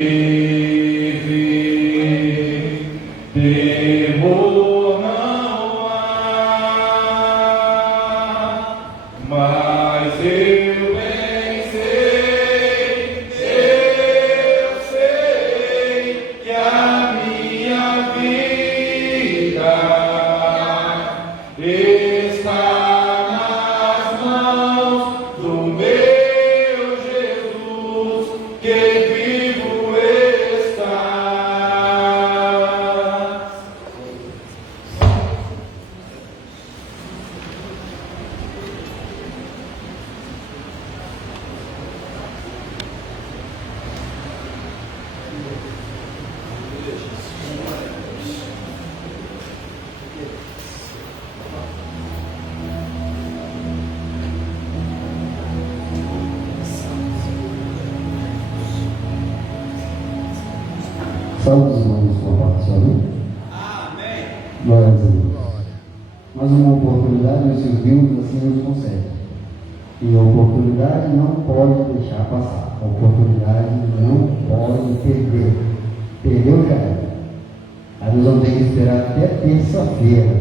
temor não há, mas eu bem sei que a minha vida está nas mãos do meu Jesus, que vivo está. Salve os irmãos com a parte sua vida. Amém. Glória a Deus. Mas uma oportunidade os seus Deus assim nos concede. E a oportunidade não pode deixar passar. A oportunidade não pode perder. Perdeu já era. Aí nós vamos ter que esperar até terça-feira,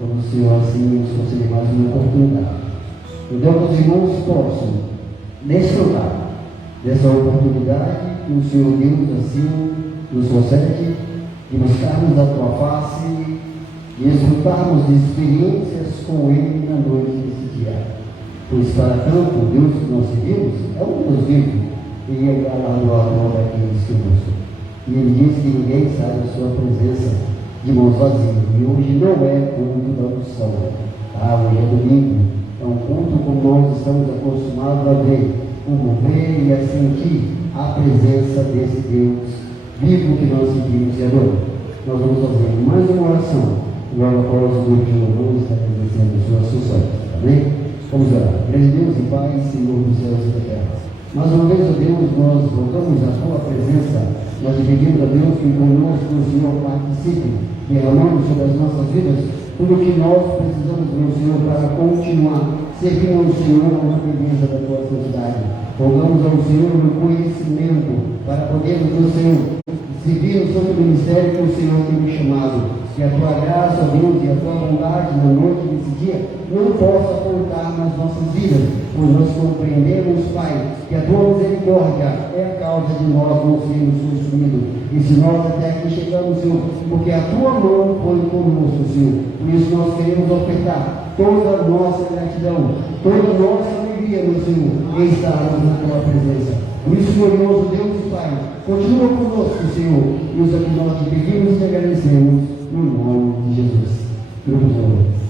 quando o Senhor assim nos conceder mais uma oportunidade. Então, os irmãos possam desfrutar dessa oportunidade que o Senhor Deus assim nos concede, de buscarmos da tua face e desfrutarmos de experiências com Ele na noite desse dia. Pois para tanto, o Deus que nós seguimos é um Deus vivo e é galardoador daqueles que buscam. E Ele diz que ninguém sai da sua presença de mãos vazias. E hoje não é culto da unção. Hoje é domingo. É um culto como nós estamos acostumados a ver, como ver e a sentir a presença desse Deus vivo que nós sentimos e adoramos. Nós vamos fazer mais uma oração. Logo após o grupo de louvores está agradecendo suas funções. Amém? Vamos orar. Grande Deus e Pai, Senhor dos céus e da terra. Mais uma vez, ó Deus, nós voltamos à tua presença. Nós te pedimos, ó Deus, que conosco o Senhor participe, derramando sobre as nossas vidas tudo o que nós precisamos, meu Senhor, para continuar servindo ao Senhor na obediência da tua santidade. Rogamos ao Senhor o conhecimento para podermos, meu Senhor, seguir o santo ministério que o Senhor tem me chamado. Que a tua graça, Deus, e a tua bondade na noite desse dia não possa faltar nas nossas vidas, pois nós compreendemos, Pai, que a tua misericórdia é a causa de nós não sermos consumidos. E se nós até aqui chegamos, Senhor, porque a tua mão foi conosco, Senhor. Por isso nós queremos ofertar toda a nossa gratidão, toda a nossa alegria, meu Senhor, em estarmos na tua presença. Por isso, glorioso Deus e Pai, continua conosco, Senhor, e os que nós te pedimos e te agradecemos, no nome de Jesus. Grupo de louvor.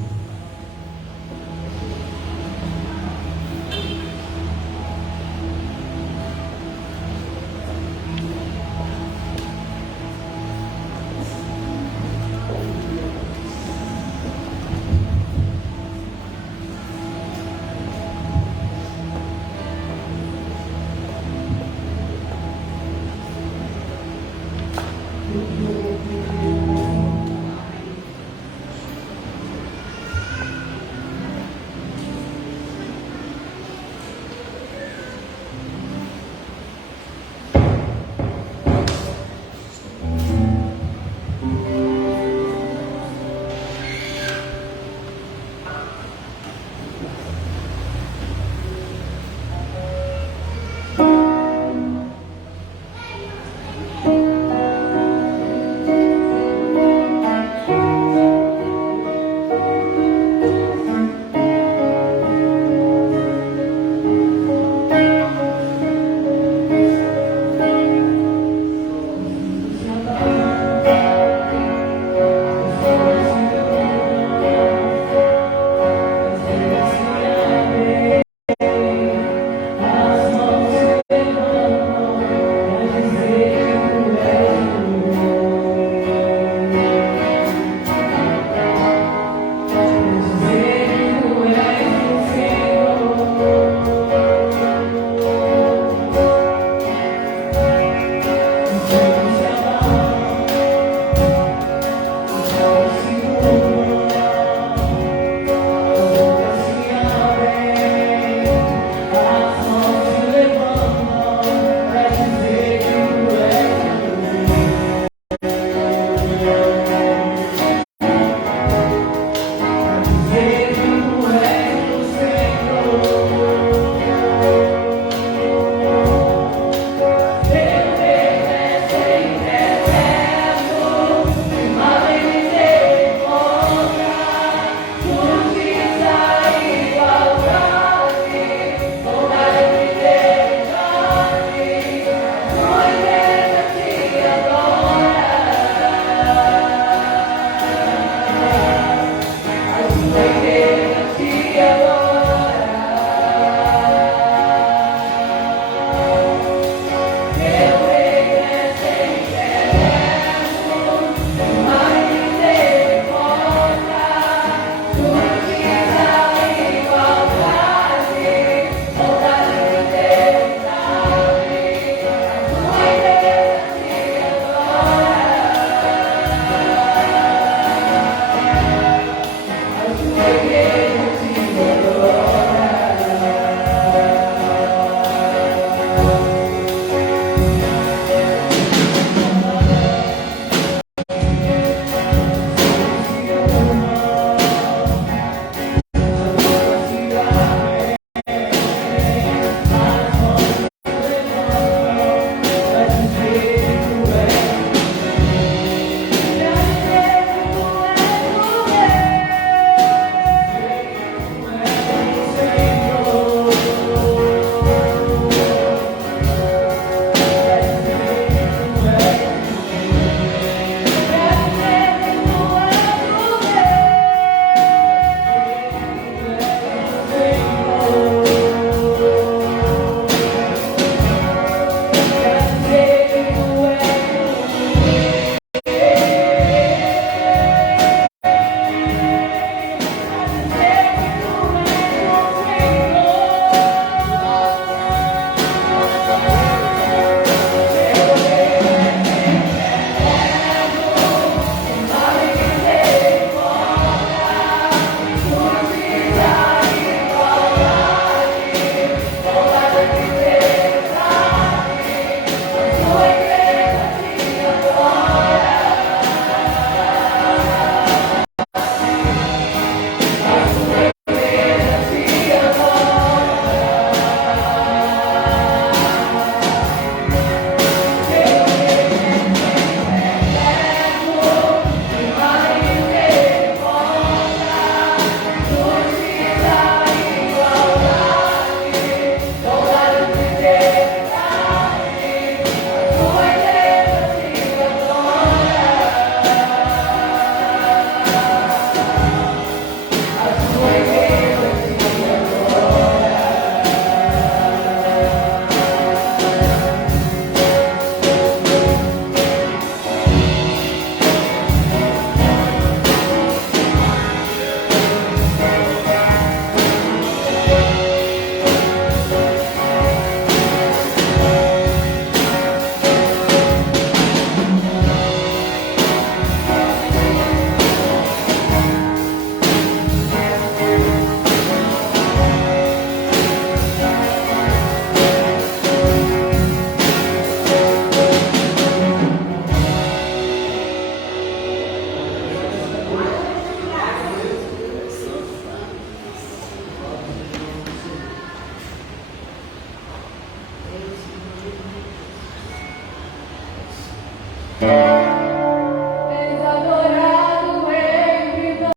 És adorado entre nós.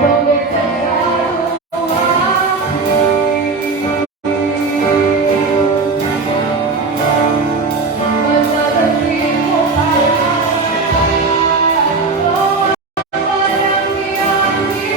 Tão desejado mas nada te comparará com a glória que há de ti.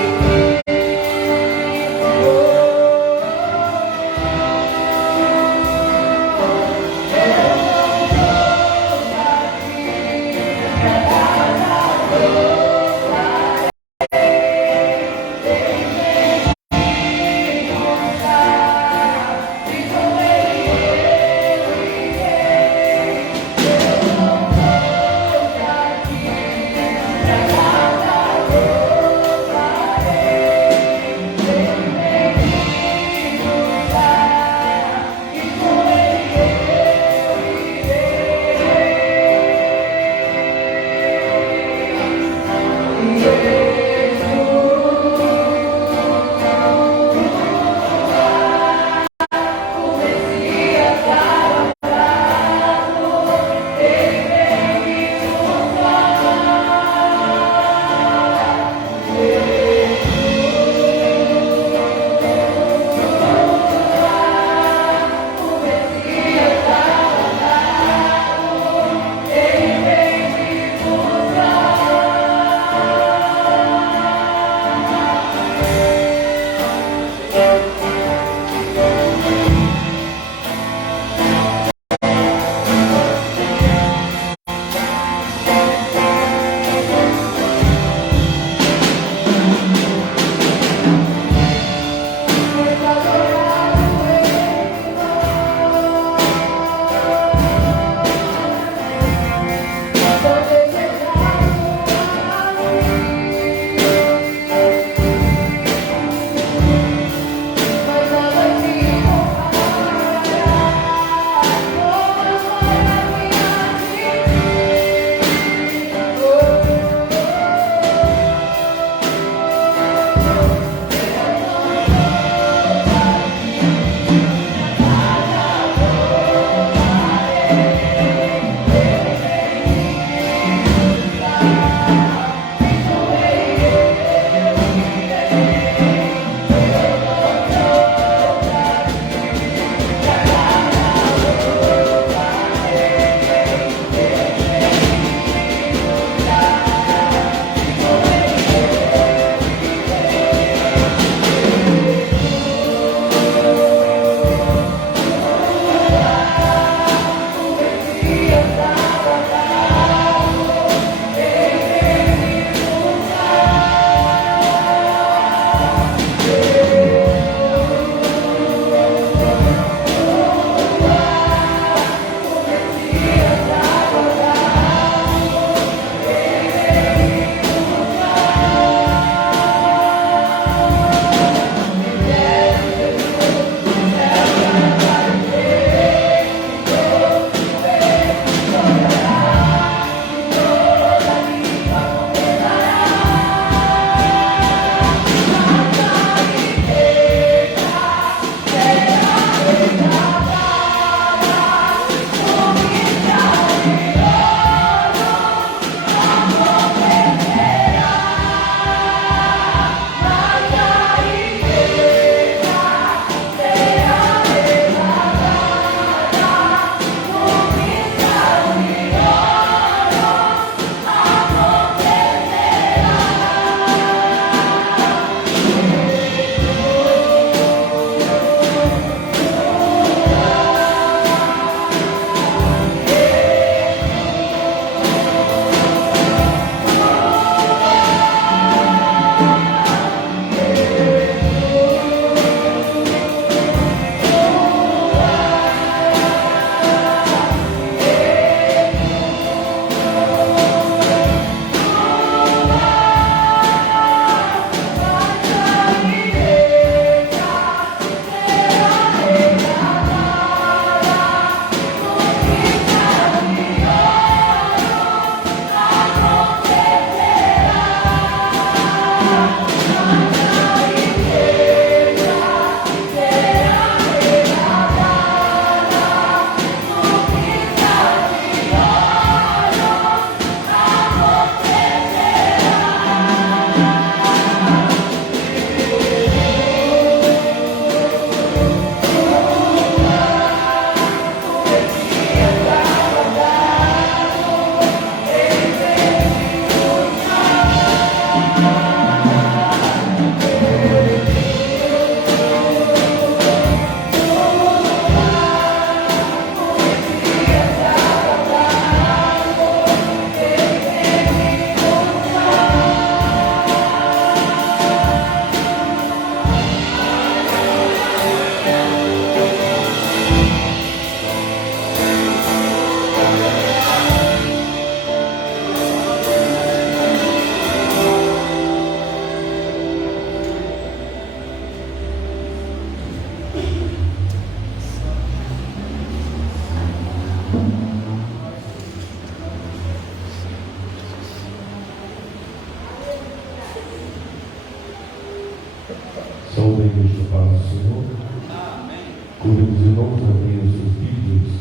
irmãos abrirem as suas Bíblias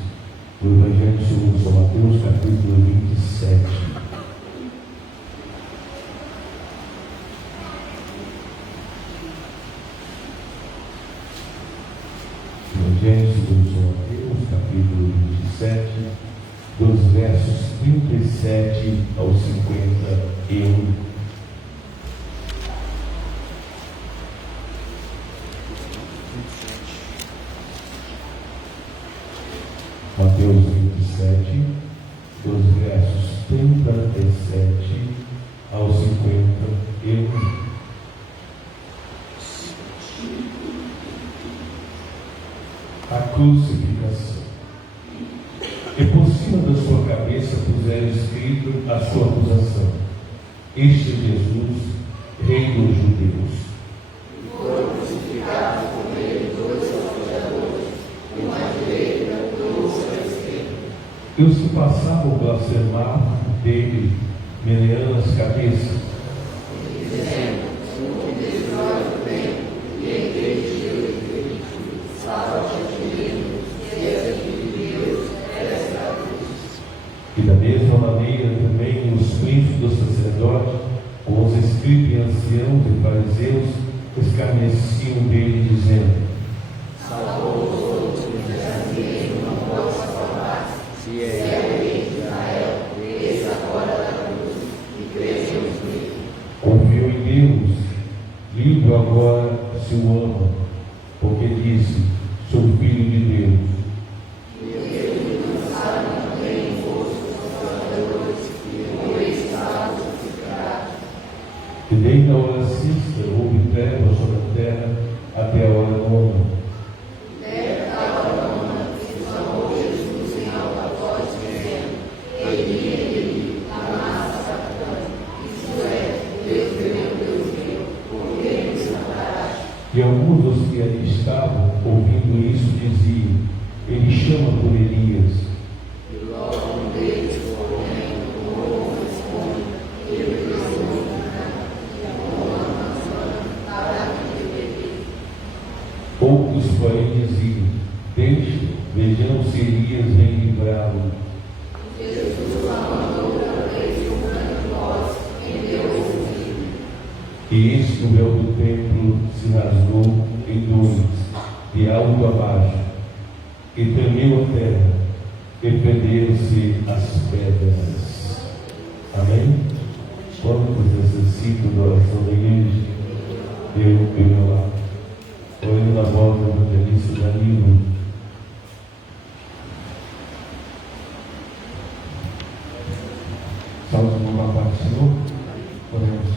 no Evangelho segundo São Mateus, capítulo 27. Evangelho segundo São Mateus, capítulo 27, dos versos 37 ao 51. Mateus 27, dos versos 37 ao 51. A crucificação. E por cima da sua cabeça puseram escrito a sua acusação: Este é Jesus, Rei dos Judeus. E os que passavam blasfemavam dele, meneando as cabeças. E da mesma maneira também os príncipes dos sacerdotes, com os escribas e anciãos e fariseus, escarneciam dele, dizendo: Confiou em Deus, livre agora se o ama, porque disse: Sou filho de Deus. E desde a hora sexta houve trevas sobre a terra até a hora nona. E alguns dos que ali estavam, ouvindo isso, diziam: Ele chama por Elias. Outros, porém, diziam: Deixe, vejamos se Elias vem livrá-lo. E eis que o véu do templo se rasgou em dois, de alto a baixo, e tremeu a terra, e perderam-se as pedras. Amém? Quantos necessitam da oração da igreja? Eu e meu lado. Olhando na volta do evangelista Danilo. Salve no Pai do Senhor. Oremos.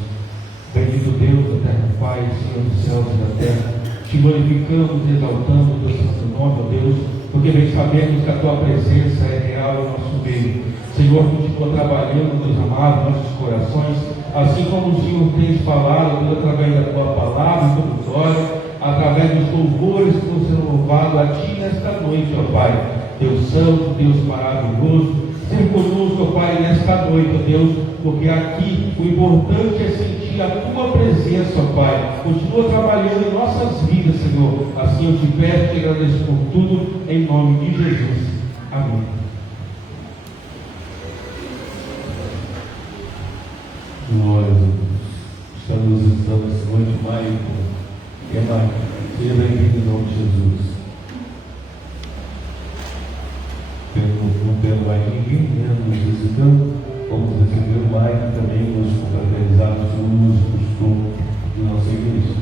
Bendito Deus, eterno Pai, Senhor dos céus e da terra, te glorificamos e exaltamos o teu santo nome, ó Deus, porque bem sabemos que a tua presença é real em nosso meio. Senhor, continua trabalhando, Deus amado, nossos corações, assim como o Senhor tem falado, Deus, através da tua palavra e tua vitória, através dos louvores que vão ser louvados a ti nesta noite, ó Pai. Deus santo, Deus maravilhoso, seja conosco, ó Pai, nesta noite, ó Deus, porque aqui o importante é sentir a tua presença, ó Pai. Continua trabalhando em nossas vidas, Senhor. Assim eu te peço e te agradeço por tudo, em nome de Jesus. Amém. Glória a Deus. Estamos visitando essa noite, Maicon. E é Maicon. Seja bem-vindo em nome de Jesus. Não tendo mais ninguém, né, nos visitando, vamos receber o Maicon também, nos confraternizarmos no uso e costume de nossa igreja.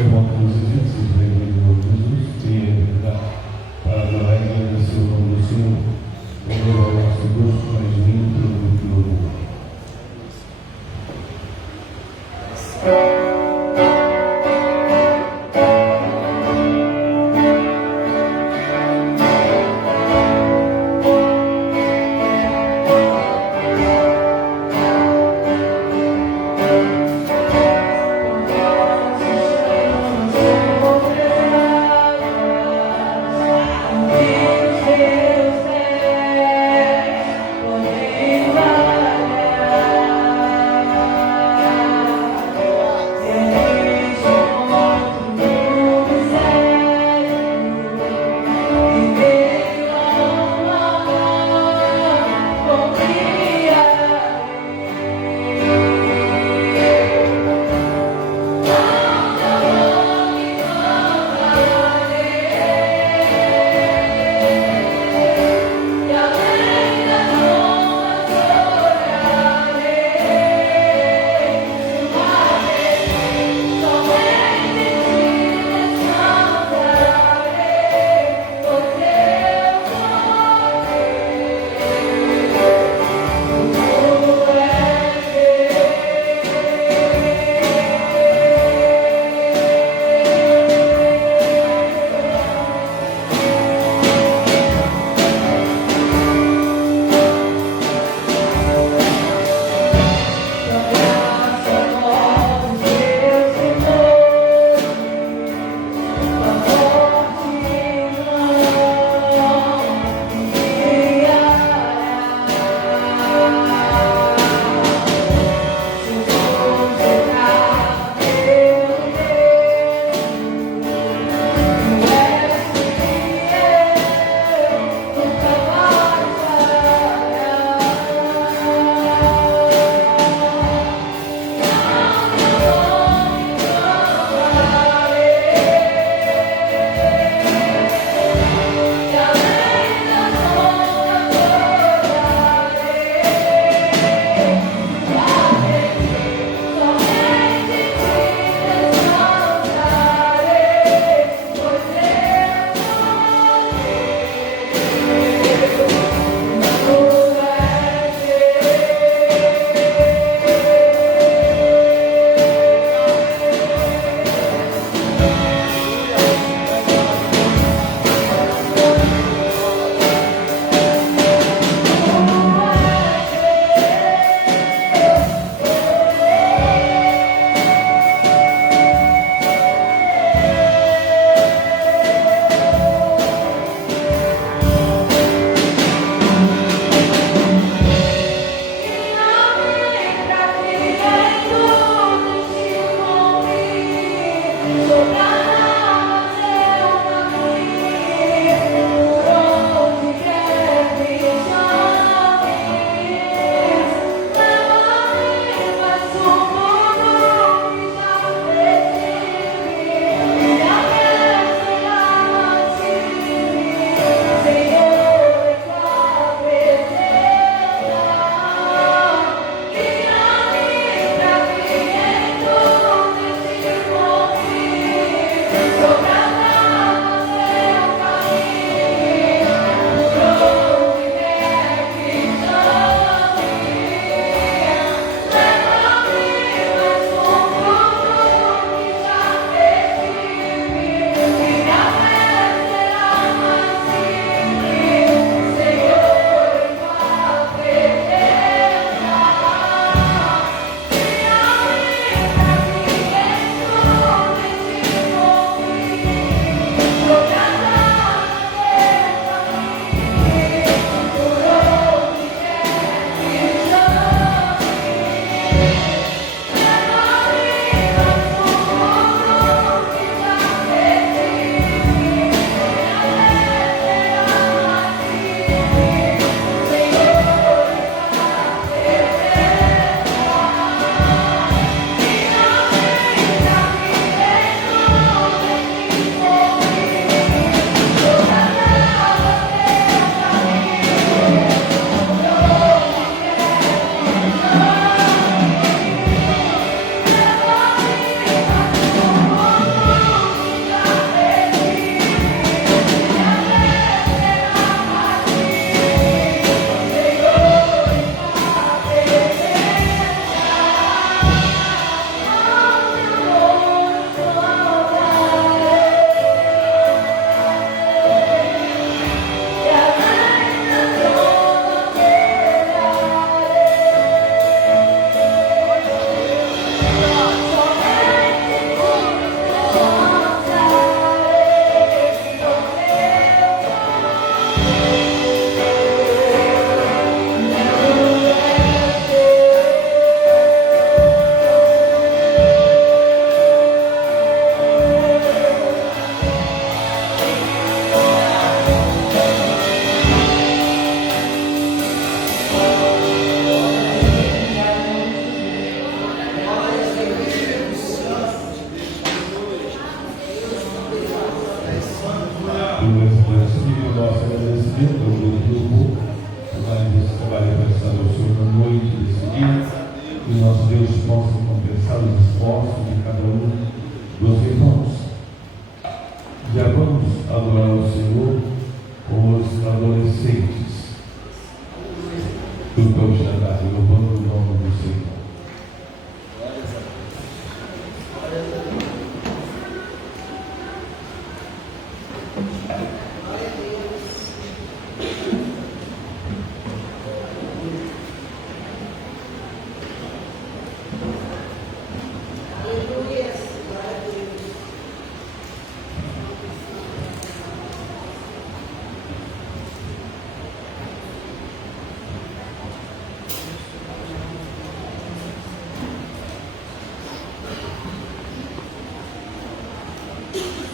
irmão que nos exercícios da Igreja do Jesus, e para adorar e agradecer o nome do Senhor, Ele é o nosso Deus mais lindo do que o mundo.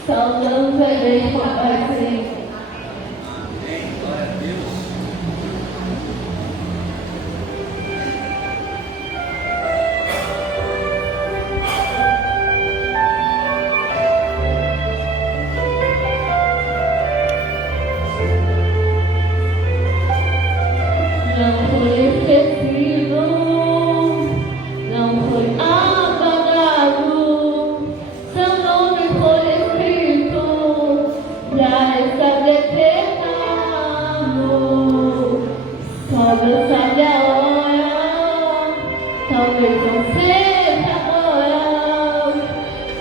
Saudamos a igreja, Pai Senhor. Não foi esquecido, não foi apagado, seu nome foi escrito, já está decretado. Só Deus sabe a hora, talvez não seja agora,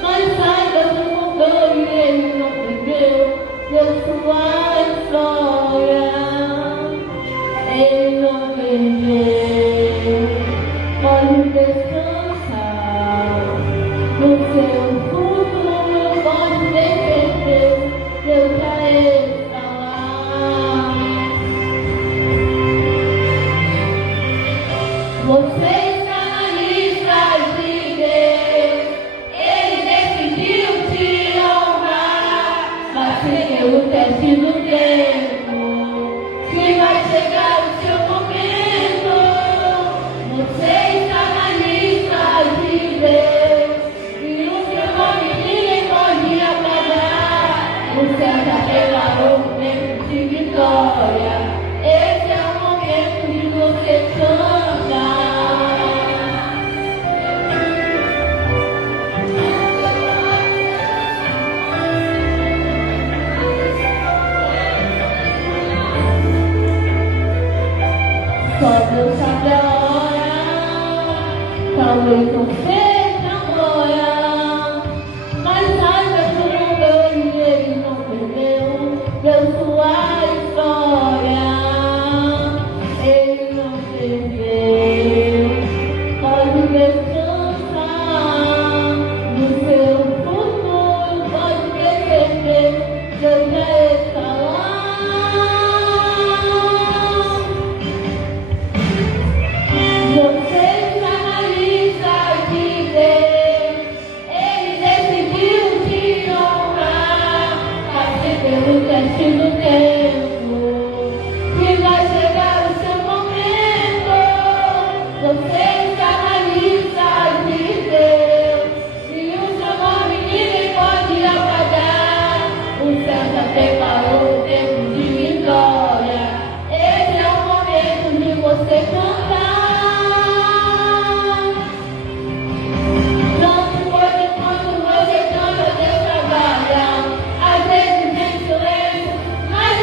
mas saiba que mudou e ele não perdeu, deu sua história. Ele não perdeu, pode descansar no seu futuro, pode defender, Deus já está lá. Você está na lista de Deus, Ele decidiu te honrar, vai ser o teste do tempo. Que vai chegar o seu momento. Você está na lista de Deus e o seu nome ninguém pode apagar. O céu já preparou um tempo de vitória. Esse é o momento de você cantar. Só Deus sabe a hora, talvez não seja agora, mas saiba que o mundo e ele não perdeu, deu sua história. Ele não perdeu, pode descansar no seu futuro, pode defender, Deus já está lá. Você está na lista de Deus, Ele decidiu te honrar, vai pelo teste do tempo, que vai chegar o seu momento. Você está na lista de Deus, e o seu nome ninguém pode apagar. O céu já preparou o tempo de vitória, esse é o momento de você cantar. Quando você canta, Deus trabalha. Às vezes em silêncio, mas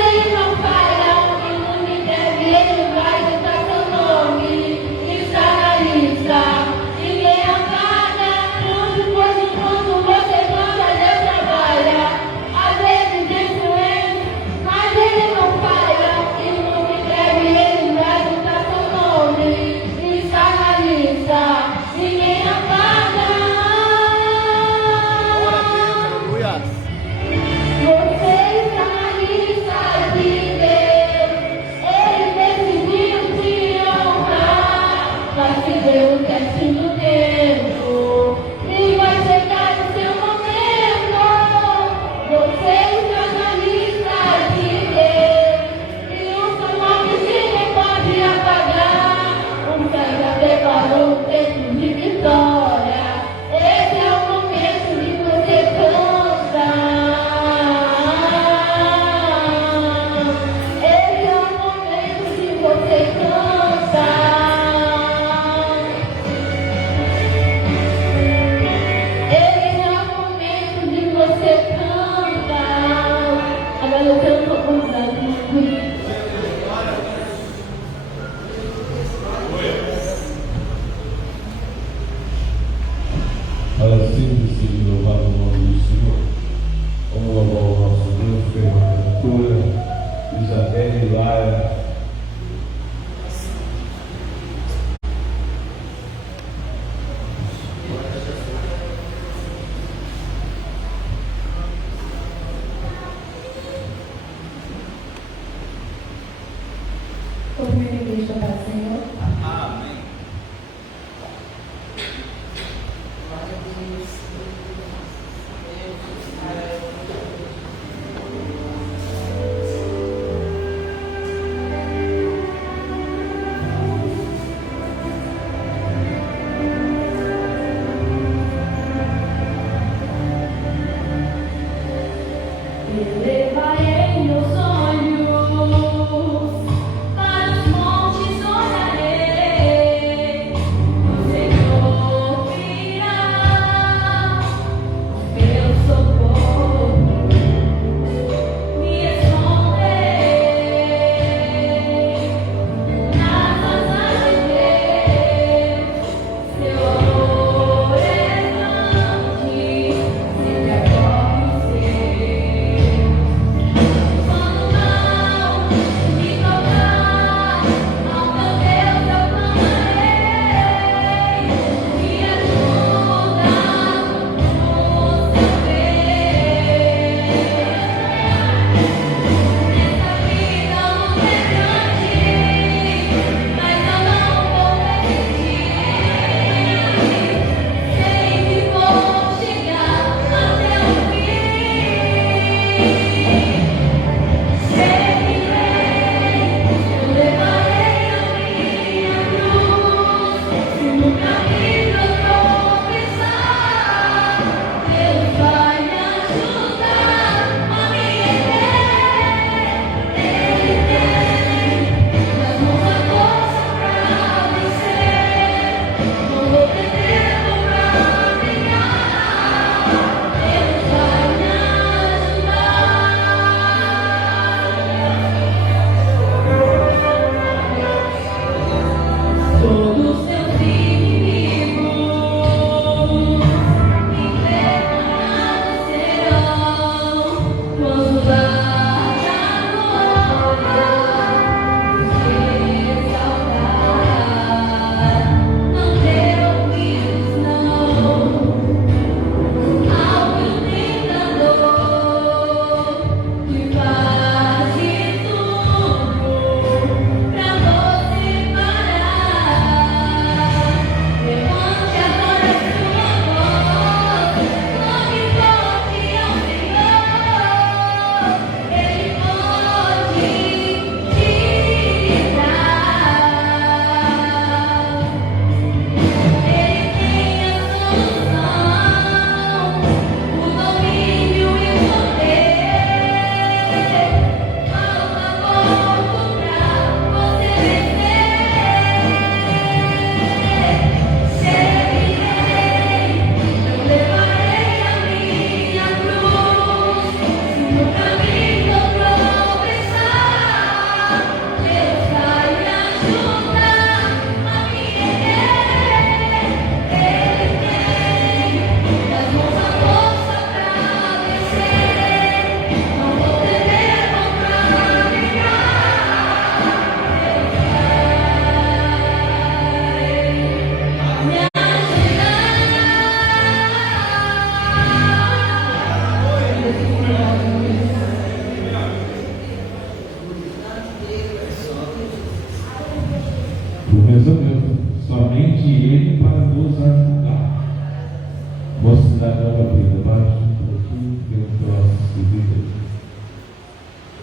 caramba, filho, abaixo, por aqui, tem um troço esquisito.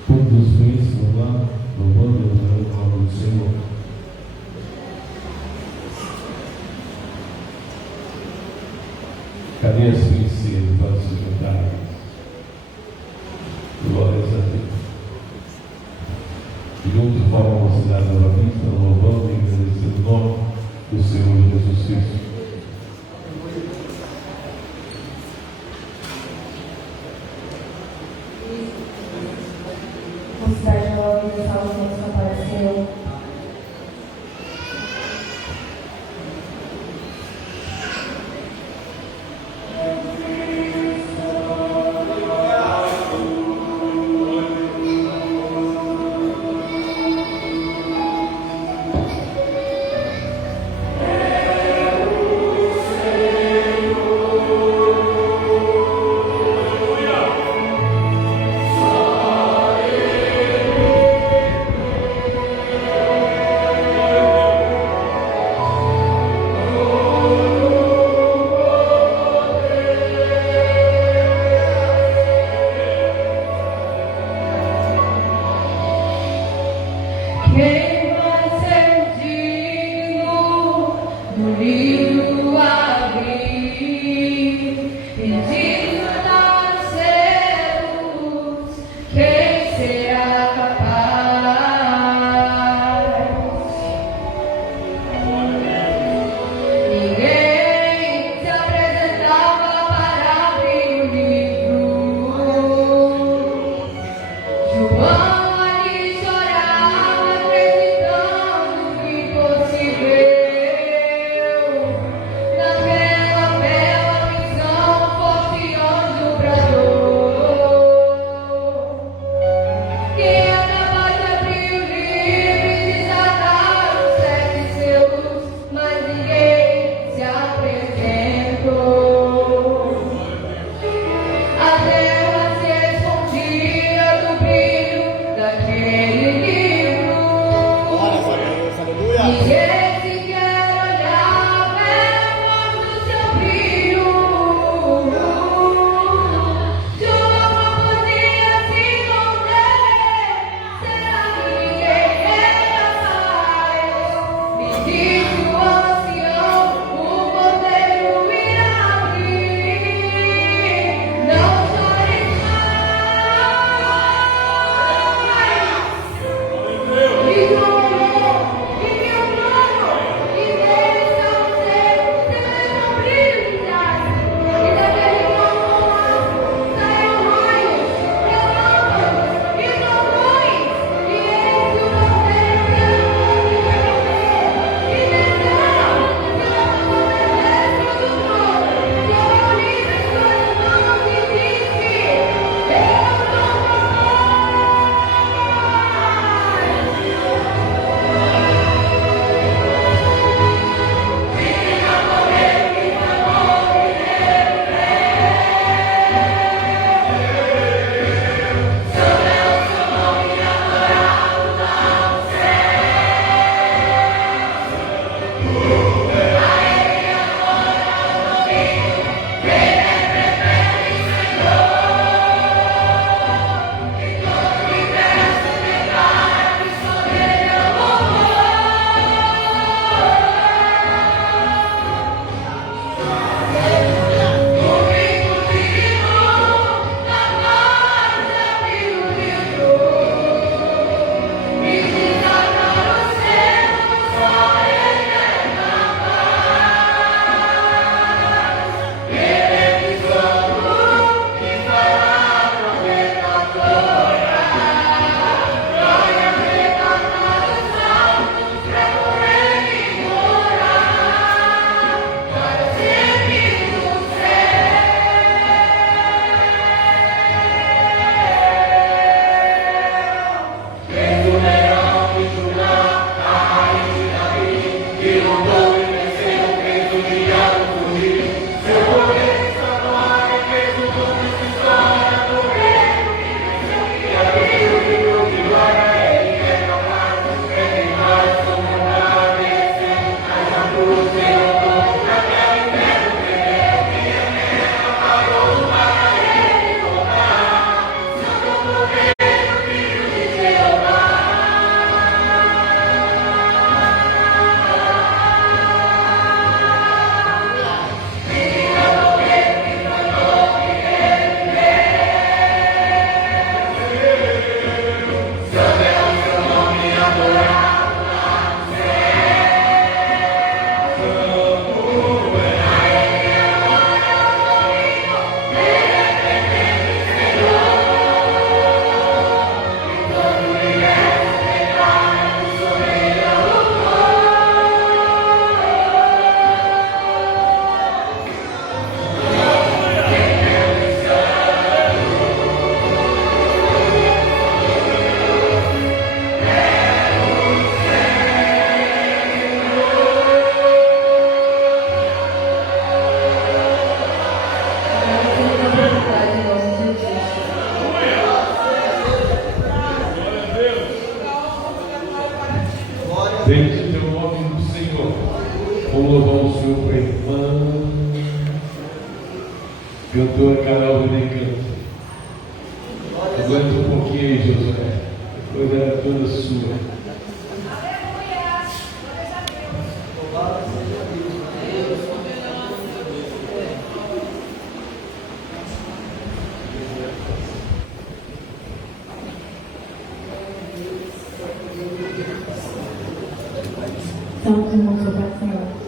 Todos os príncipes vão lá, louvando o nome do Senhor. Cadê as princesas para se juntarem? Glórias a Deus. Juntos formam a cidade nova vista, louvando e agradecendo o nome do Senhor Jesus Cristo. Cidade Nova Vista, Salve apareceu. Cantora Carol René canta. Aguenta um pouquinho aí, Josué. Depois era toda sua. Salve, irmãos, seu Pai Senhor.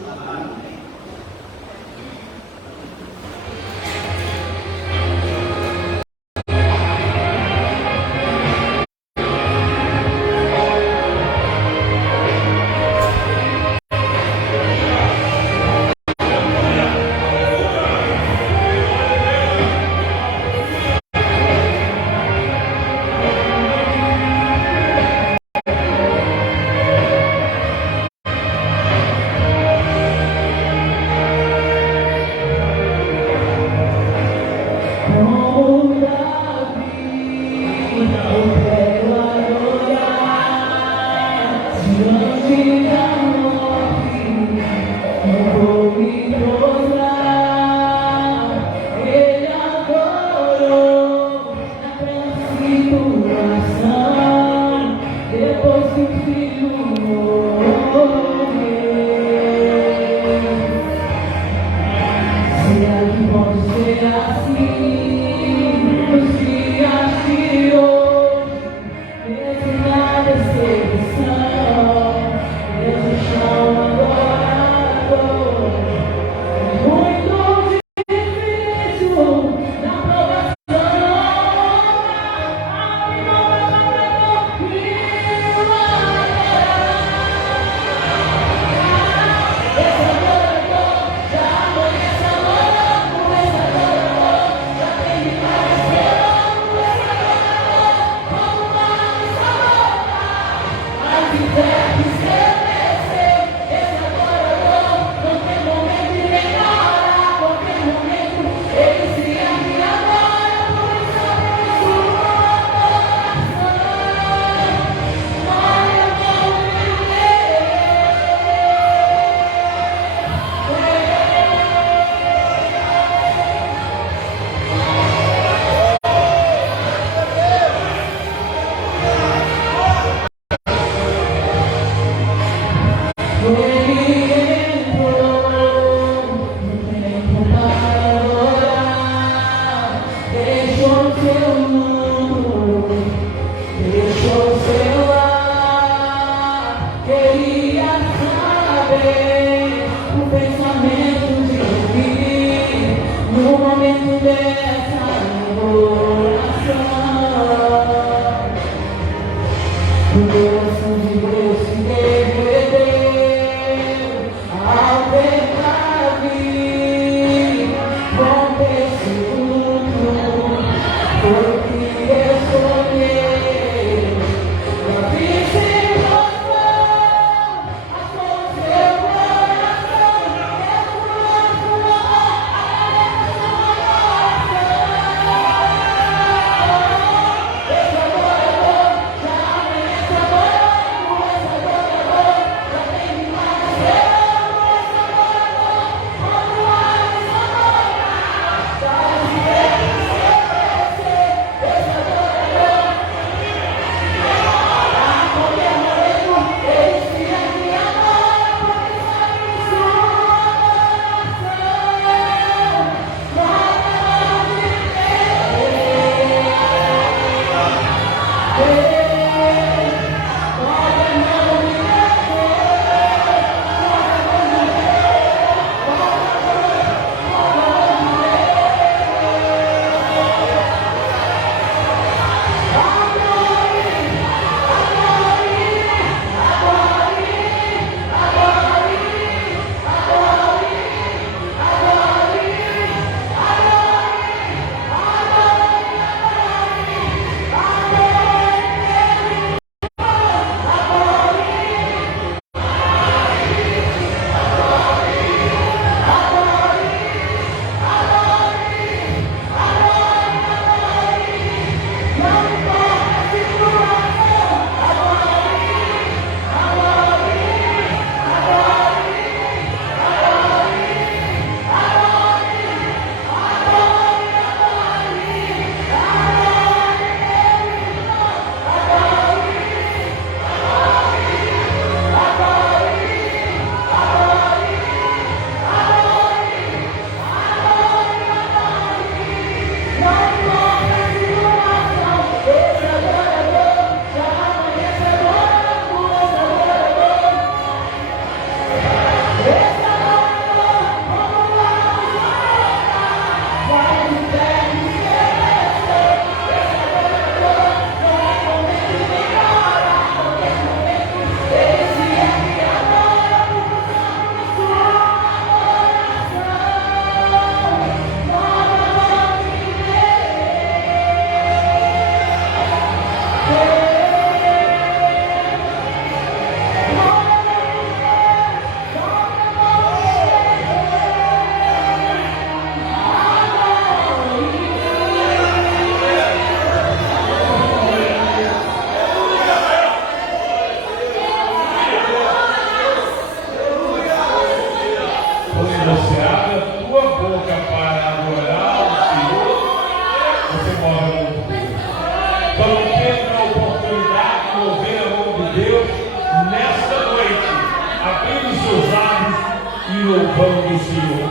o pão do Senhor.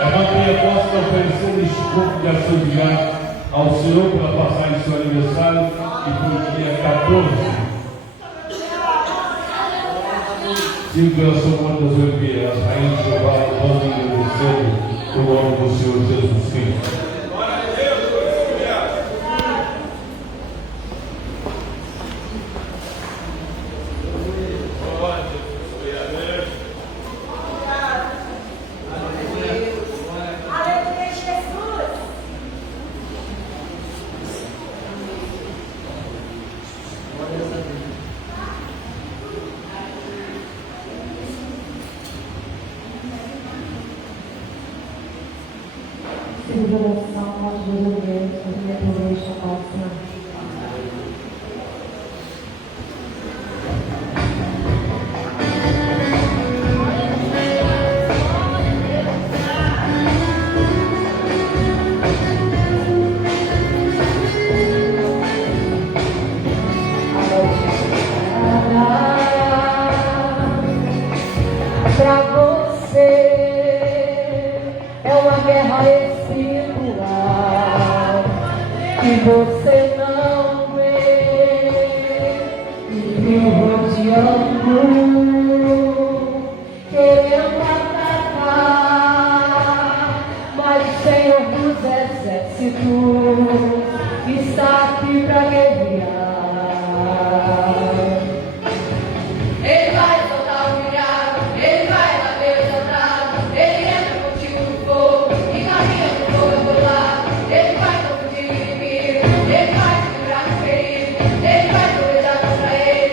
É uma Pentecoste oferecendo este corpo de ação de graça ao Senhor pela passagem do seu aniversário, que foi o dia 14. Sigo pela sua mão das Olimpíadas, as rainhas de Jeová, louvando e agradecendo o nome do Senhor Jesus Cristo. Celebração aos brasileiros, a minha igreja passa. Pra você é uma guerra espiritual que você não vê e me rodeando, querendo atacar, mas o Senhor dos exércitos está aqui pra guerrear. Ele vai soltar o milhado, ele vai bater o soldado, ele entra contigo no fogo e caminha no fogo do lado. Ele vai confundir o inimigo, ele vai te livrar do perigo, ele vai proteger contra ele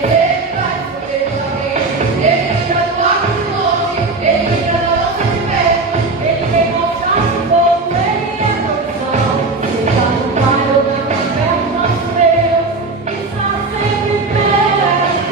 vai te proteger do caminho. Ele livra do arco de longe, ele livra da lança de perto, ele vem mostrar o fogo, ele é proteção. Se está no pai ou na terra, nosso Deus está sempre perto.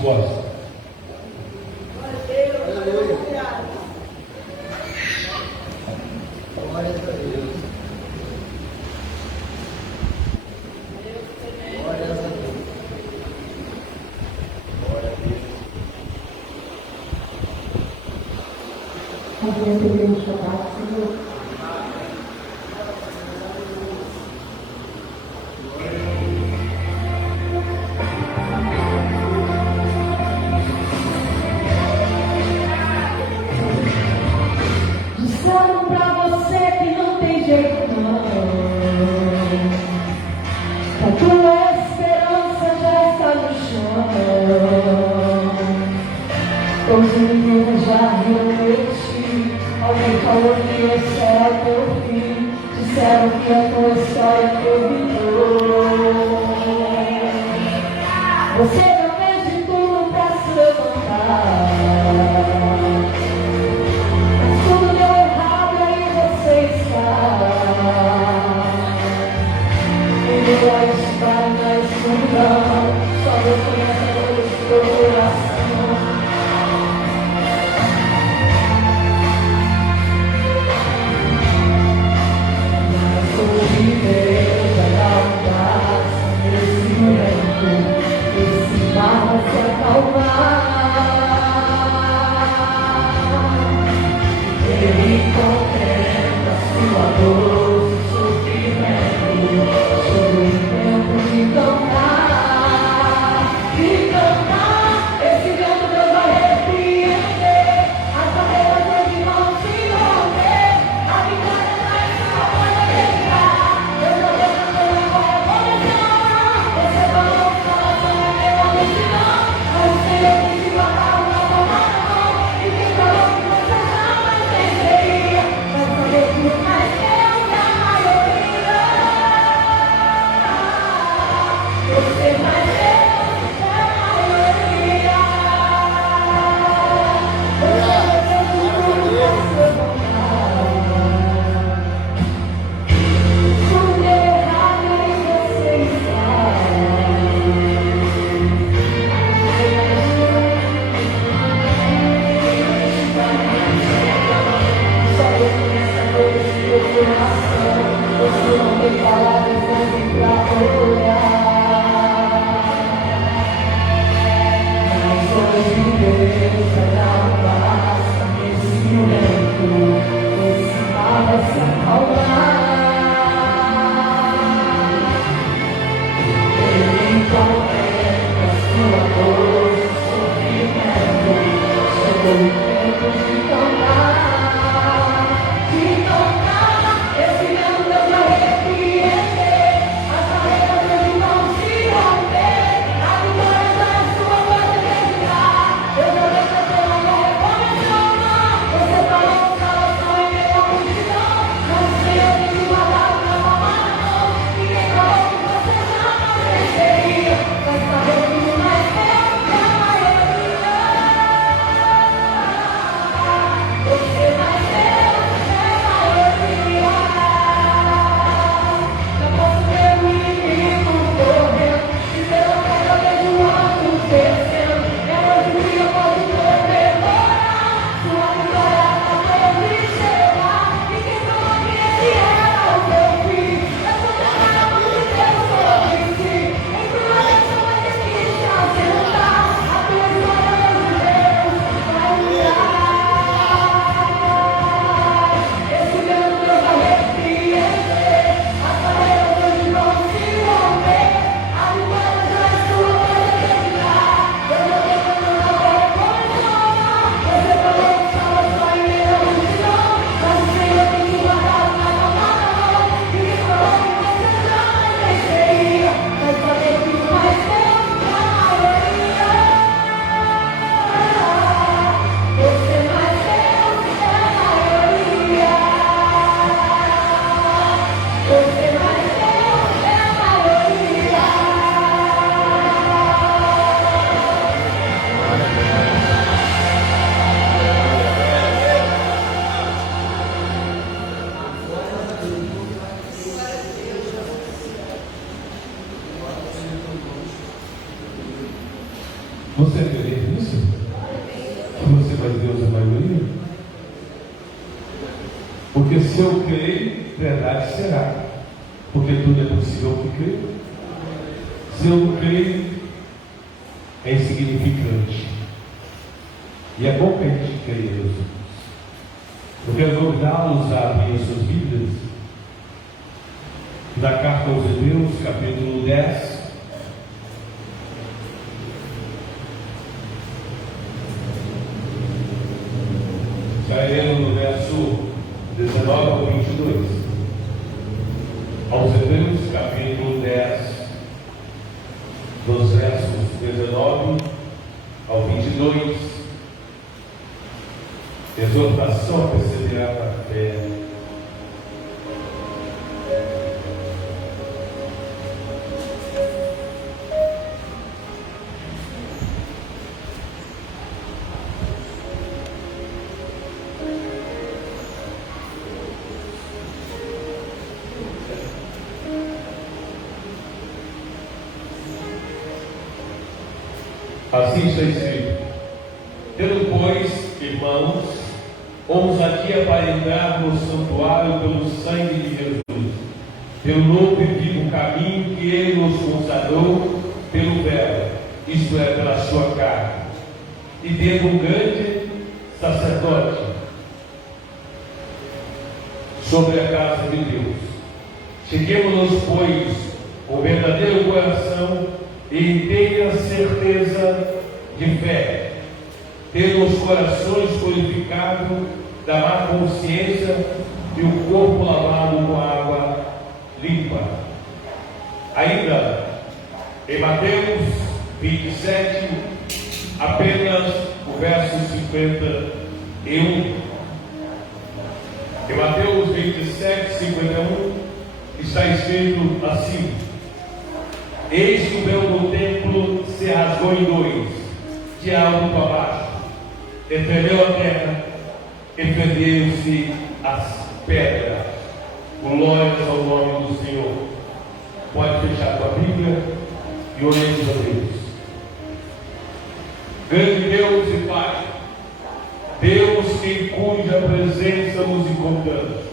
gostam. Disseram pra você que não tem jeito não, que a tua esperança já está no chão. Todos os meninos já riram de ti, alguém falou que esse era teu fim, disseram que a tua história terminou. Você já fez de tudo pra se levantar, tudo deu errado e aí você está. E deu a estar na escuridão, só Deus conhece a dor do teu coração. Mas hoje Deus vai dar um passo nesse momento, esse Você crê nisso? Que você vai Deus a maioria? Porque se eu crer, verdade será. Porque tudo é possível que crer. Se eu não crer, é insignificante. E é bom que a gente creia, meus irmãos. Eu quero convidá-los a abrir as suas Bíblias na carta aos Hebreus, capítulo 10. Sairemos no verso 19 ao 22. Aos Hebreus, capítulo 10, dos versos 19 ao 22. Exortação a perseverar na fé. Assim está escrito: tendo, pois, irmãos, ousadia para entrar no santuário pelo sangue de Jesus, pelo novo e vivo caminho que Ele nos consagrou pelo véu, isto é, pela sua carne, e tendo um grande sacerdote sobre a casa de Deus. Cheguemos-nos, pois, com verdadeiro coração e inteira certeza de fé, tendo os corações purificados da má consciência e o corpo lavado com água limpa. Ainda em Mateus 27, apenas o verso 51. Em Mateus 27, 51, está escrito assim: eis que o véu do templo se rasgou em dois, de alto a baixo, e tremeu a terra, e fenderam-se as pedras. Glórias ao nome do Senhor. Pode fechar a tua Bíblia e oremos a Deus. Grande Deus e Pai, Deus em cuja presença nos encontramos,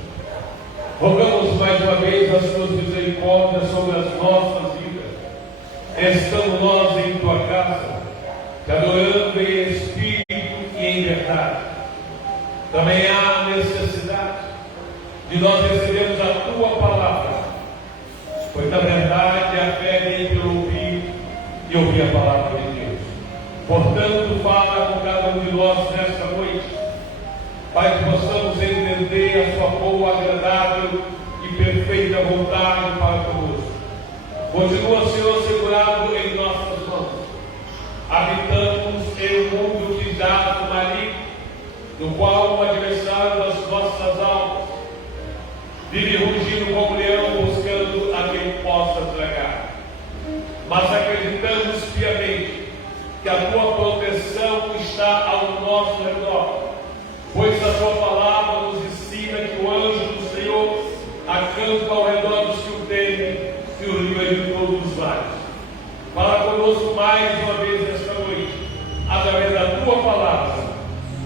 rogamos mais uma vez as tuas misericórdias sobre as nossas vidas. Estamos nós em tua casa, te adorando em espírito e em verdade. Também há necessidade de nós recebermos a tua palavra, pois na verdade a fé vem pelo ouvir e ouvir a palavra de Deus. Portanto, fala com cada um de nós nesta noite, para que possamos entender a sua boa, agradável e perfeita vontade para conosco. Continua, Senhor, segurado em nossas mãos. Habitamos em um mundo de jaz maligno, no qual o adversário das nossas almas vive rugindo como leão, buscando a quem possa tragar. Mas acreditamos piamente que a tua proteção está ao nosso redor, pois a tua palavra nos ensina que o anjo do Senhor acampa ao redor dos que o temem e o livra de todos os males. Fala conosco mais uma vez nesta noite, através da tua palavra.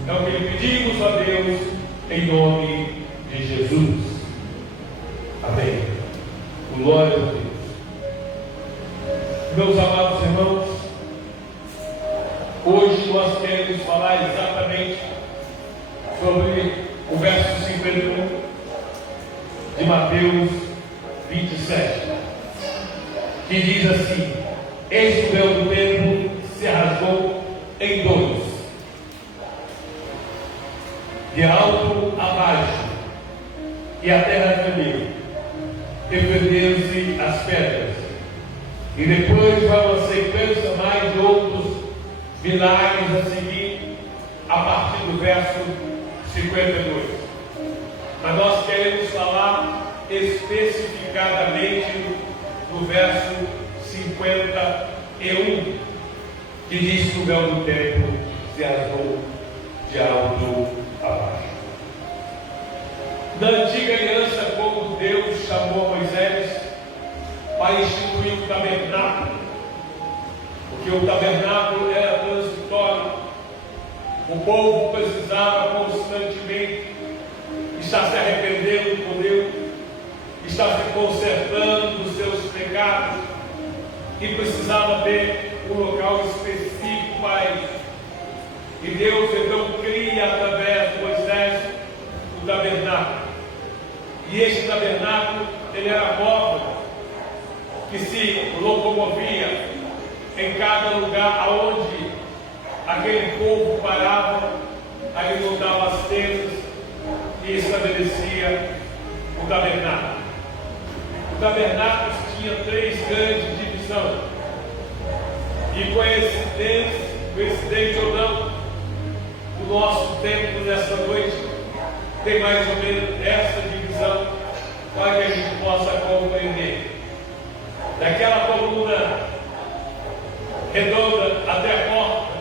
É o que lhe pedimos a Deus, em nome de Jesus. Amém. Glória a Deus. Meus amados irmãos, hoje nós queremos falar exatamente sobre o verso 51 de Mateus 27, que diz assim: eis que o véu do templo se rasgou em dois, de alto a baixo, e a terra tremeu, e perderam-se as pedras. E depois vai uma sequência mais de outros milagres a seguir, a partir do verso 52. Mas nós queremos falar especificadamente do verso 51, que diz que o véu do templo se rasgou de alto a baixo. Na antiga aliança, como Deus chamou Moisés para instituir o tabernáculo, porque o tabernáculo era O povo precisava constantemente estar se arrependendo por Deus, estar se consertando dos seus pecados, e precisava ter um local específico para isso. E Deus então cria através de Moisés o tabernáculo. E este tabernáculo, ele era móvel, que se locomovia em cada lugar aonde aquele povo parava, aí montava as tendas e estabelecia o tabernáculo. O tabernáculo tinha 3 grandes divisões. E coincidente ou não, o nosso tempo nessa noite tem mais ou menos essa divisão, para que a gente possa compreender. Daquela coluna redonda até a porta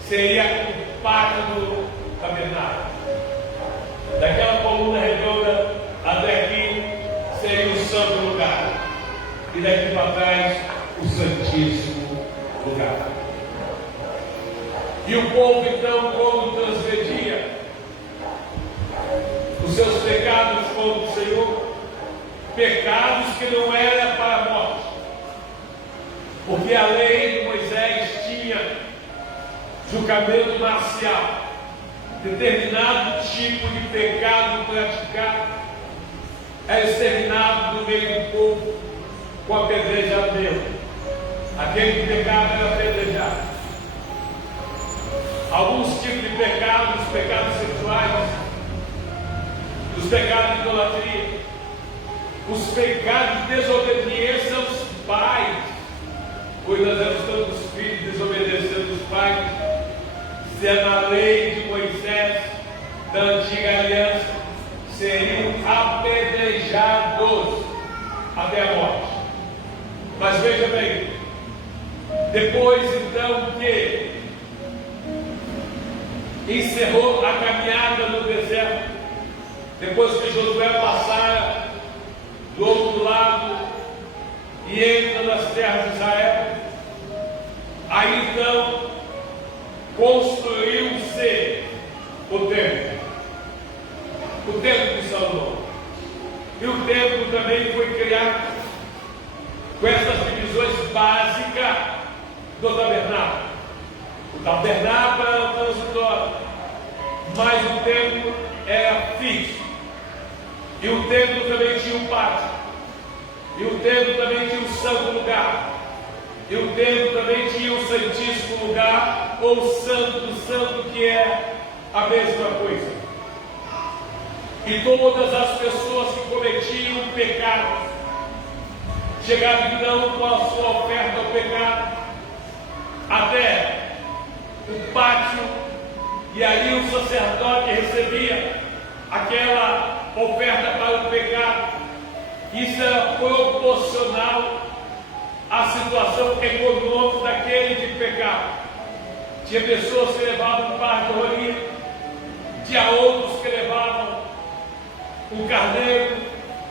seria o pátio do tabernáculo. Daquela coluna redonda até aqui seria o santo lugar. E daqui para trás o santíssimo lugar. E o povo então, quando transgredia os seus pecados contra o Senhor, pecados que não eram para a morte, porque a lei de Moisés tinha julgamento marcial, determinado tipo de pecado praticado é exterminado do meio do povo com apedrejamento. Aquele pecado era apedrejado. Alguns tipos de pecados, os pecados sexuais, os pecados de idolatria, os pecados de desobediência aos pais, pois nós vemos tantos filhos desobedecendo os pais. Se é na lei de Moisés, da antiga aliança, seriam apedrejados até a morte. Mas veja bem, depois então que encerrou a caminhada no deserto, depois que Josué passara do outro lado e entra nas terras de Israel, aí então construiu-se o templo de Salomão. E o templo também foi criado com essas divisões básicas do tabernáculo. O tabernáculo era transitório, mas o templo era fixo. E o templo também tinha um pátio. E o templo também tinha um santo lugar. E o templo também tinha um santíssimo lugar, ou santo do santo, que é a mesma coisa. E todas as pessoas que cometiam pecado chegavam então com a sua oferta ao pecado até o pátio, e ali o sacerdote recebia aquela oferta para o pecado. Isso era proporcional à situação econômica daquele de pecado. Tinha pessoas que levavam um par de rolinha, tinha outros que levavam um carneiro,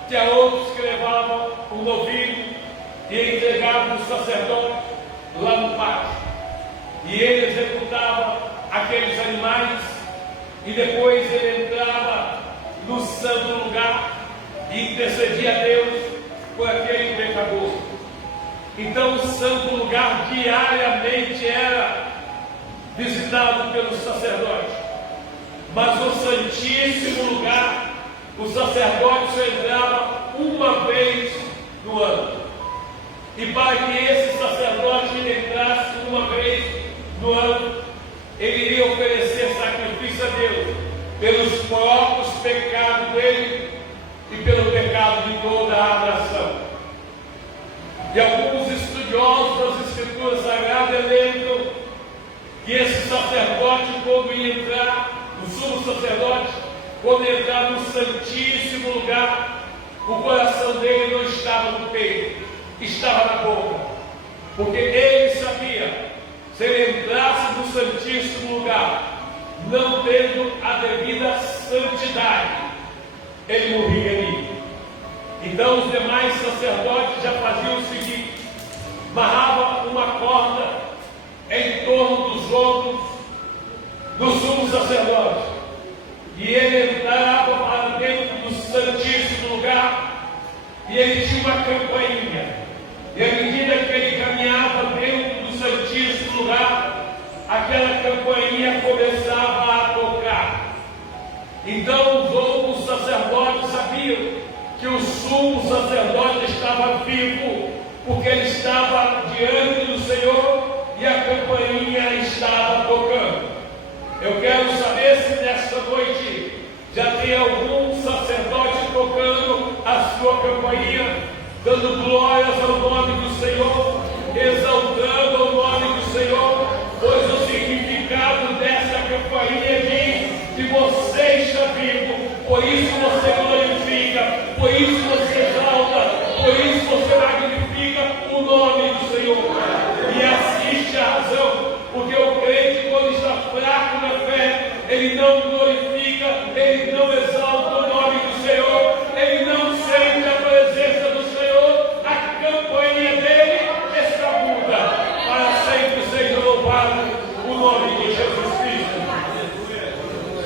tinha outros que levavam um novilho e entregavam o sacerdote lá no pátio. E ele executava aqueles animais e depois ele entrava no santo lugar e intercedia a Deus por aquele pecador. Então o santo lugar diariamente era visitado pelo sacerdote, mas o santíssimo lugar o sacerdote só entrava uma vez no ano. E para que esse sacerdote entrasse uma vez no ano, ele iria oferecer sacrifício a Deus pelos próprios pecados dele e pelo pecado de toda a nação. E alguns estudiosos das Escrituras Sagradas lembram que esse sacerdote, quando ia entrar, o sumo sacerdote, quando ia entrar no santíssimo lugar, o coração dele não estava no peito, estava na boca, porque ele sabia, se ele entrasse no santíssimo lugar, não tendo a devida santidade, ele morria ali. Então os demais sacerdotes já faziam o seguinte: amarravam uma corda em torno dos ombros do sumo sacerdote. E ele entrava para dentro do Santíssimo Lugar, e ele tinha uma campainha. E à medida que ele caminhava dentro do Santíssimo Lugar, aquela campainha começava a tocar. Então os outros sacerdotes sabiam que o sumo sacerdote estava vivo, porque ele estava diante do Senhor e a campainha estava tocando. Eu quero saber se nesta noite já tem algum sacerdote tocando a sua campainha, dando glórias ao nome do Senhor, exaltando o nome do Senhor, pois o significado dessa campainha diz que você está vivo, por isso você glorifica, por isso você exalta, por isso você magnifica o nome do Senhor. E assiste a razão, porque o crente, quando está fraco na fé, ele não glorifica, ele não exalta o nome do Senhor, ele não sente a presença do Senhor, a campanha dele está muda. Para sempre seja louvado o nome de Jesus Cristo.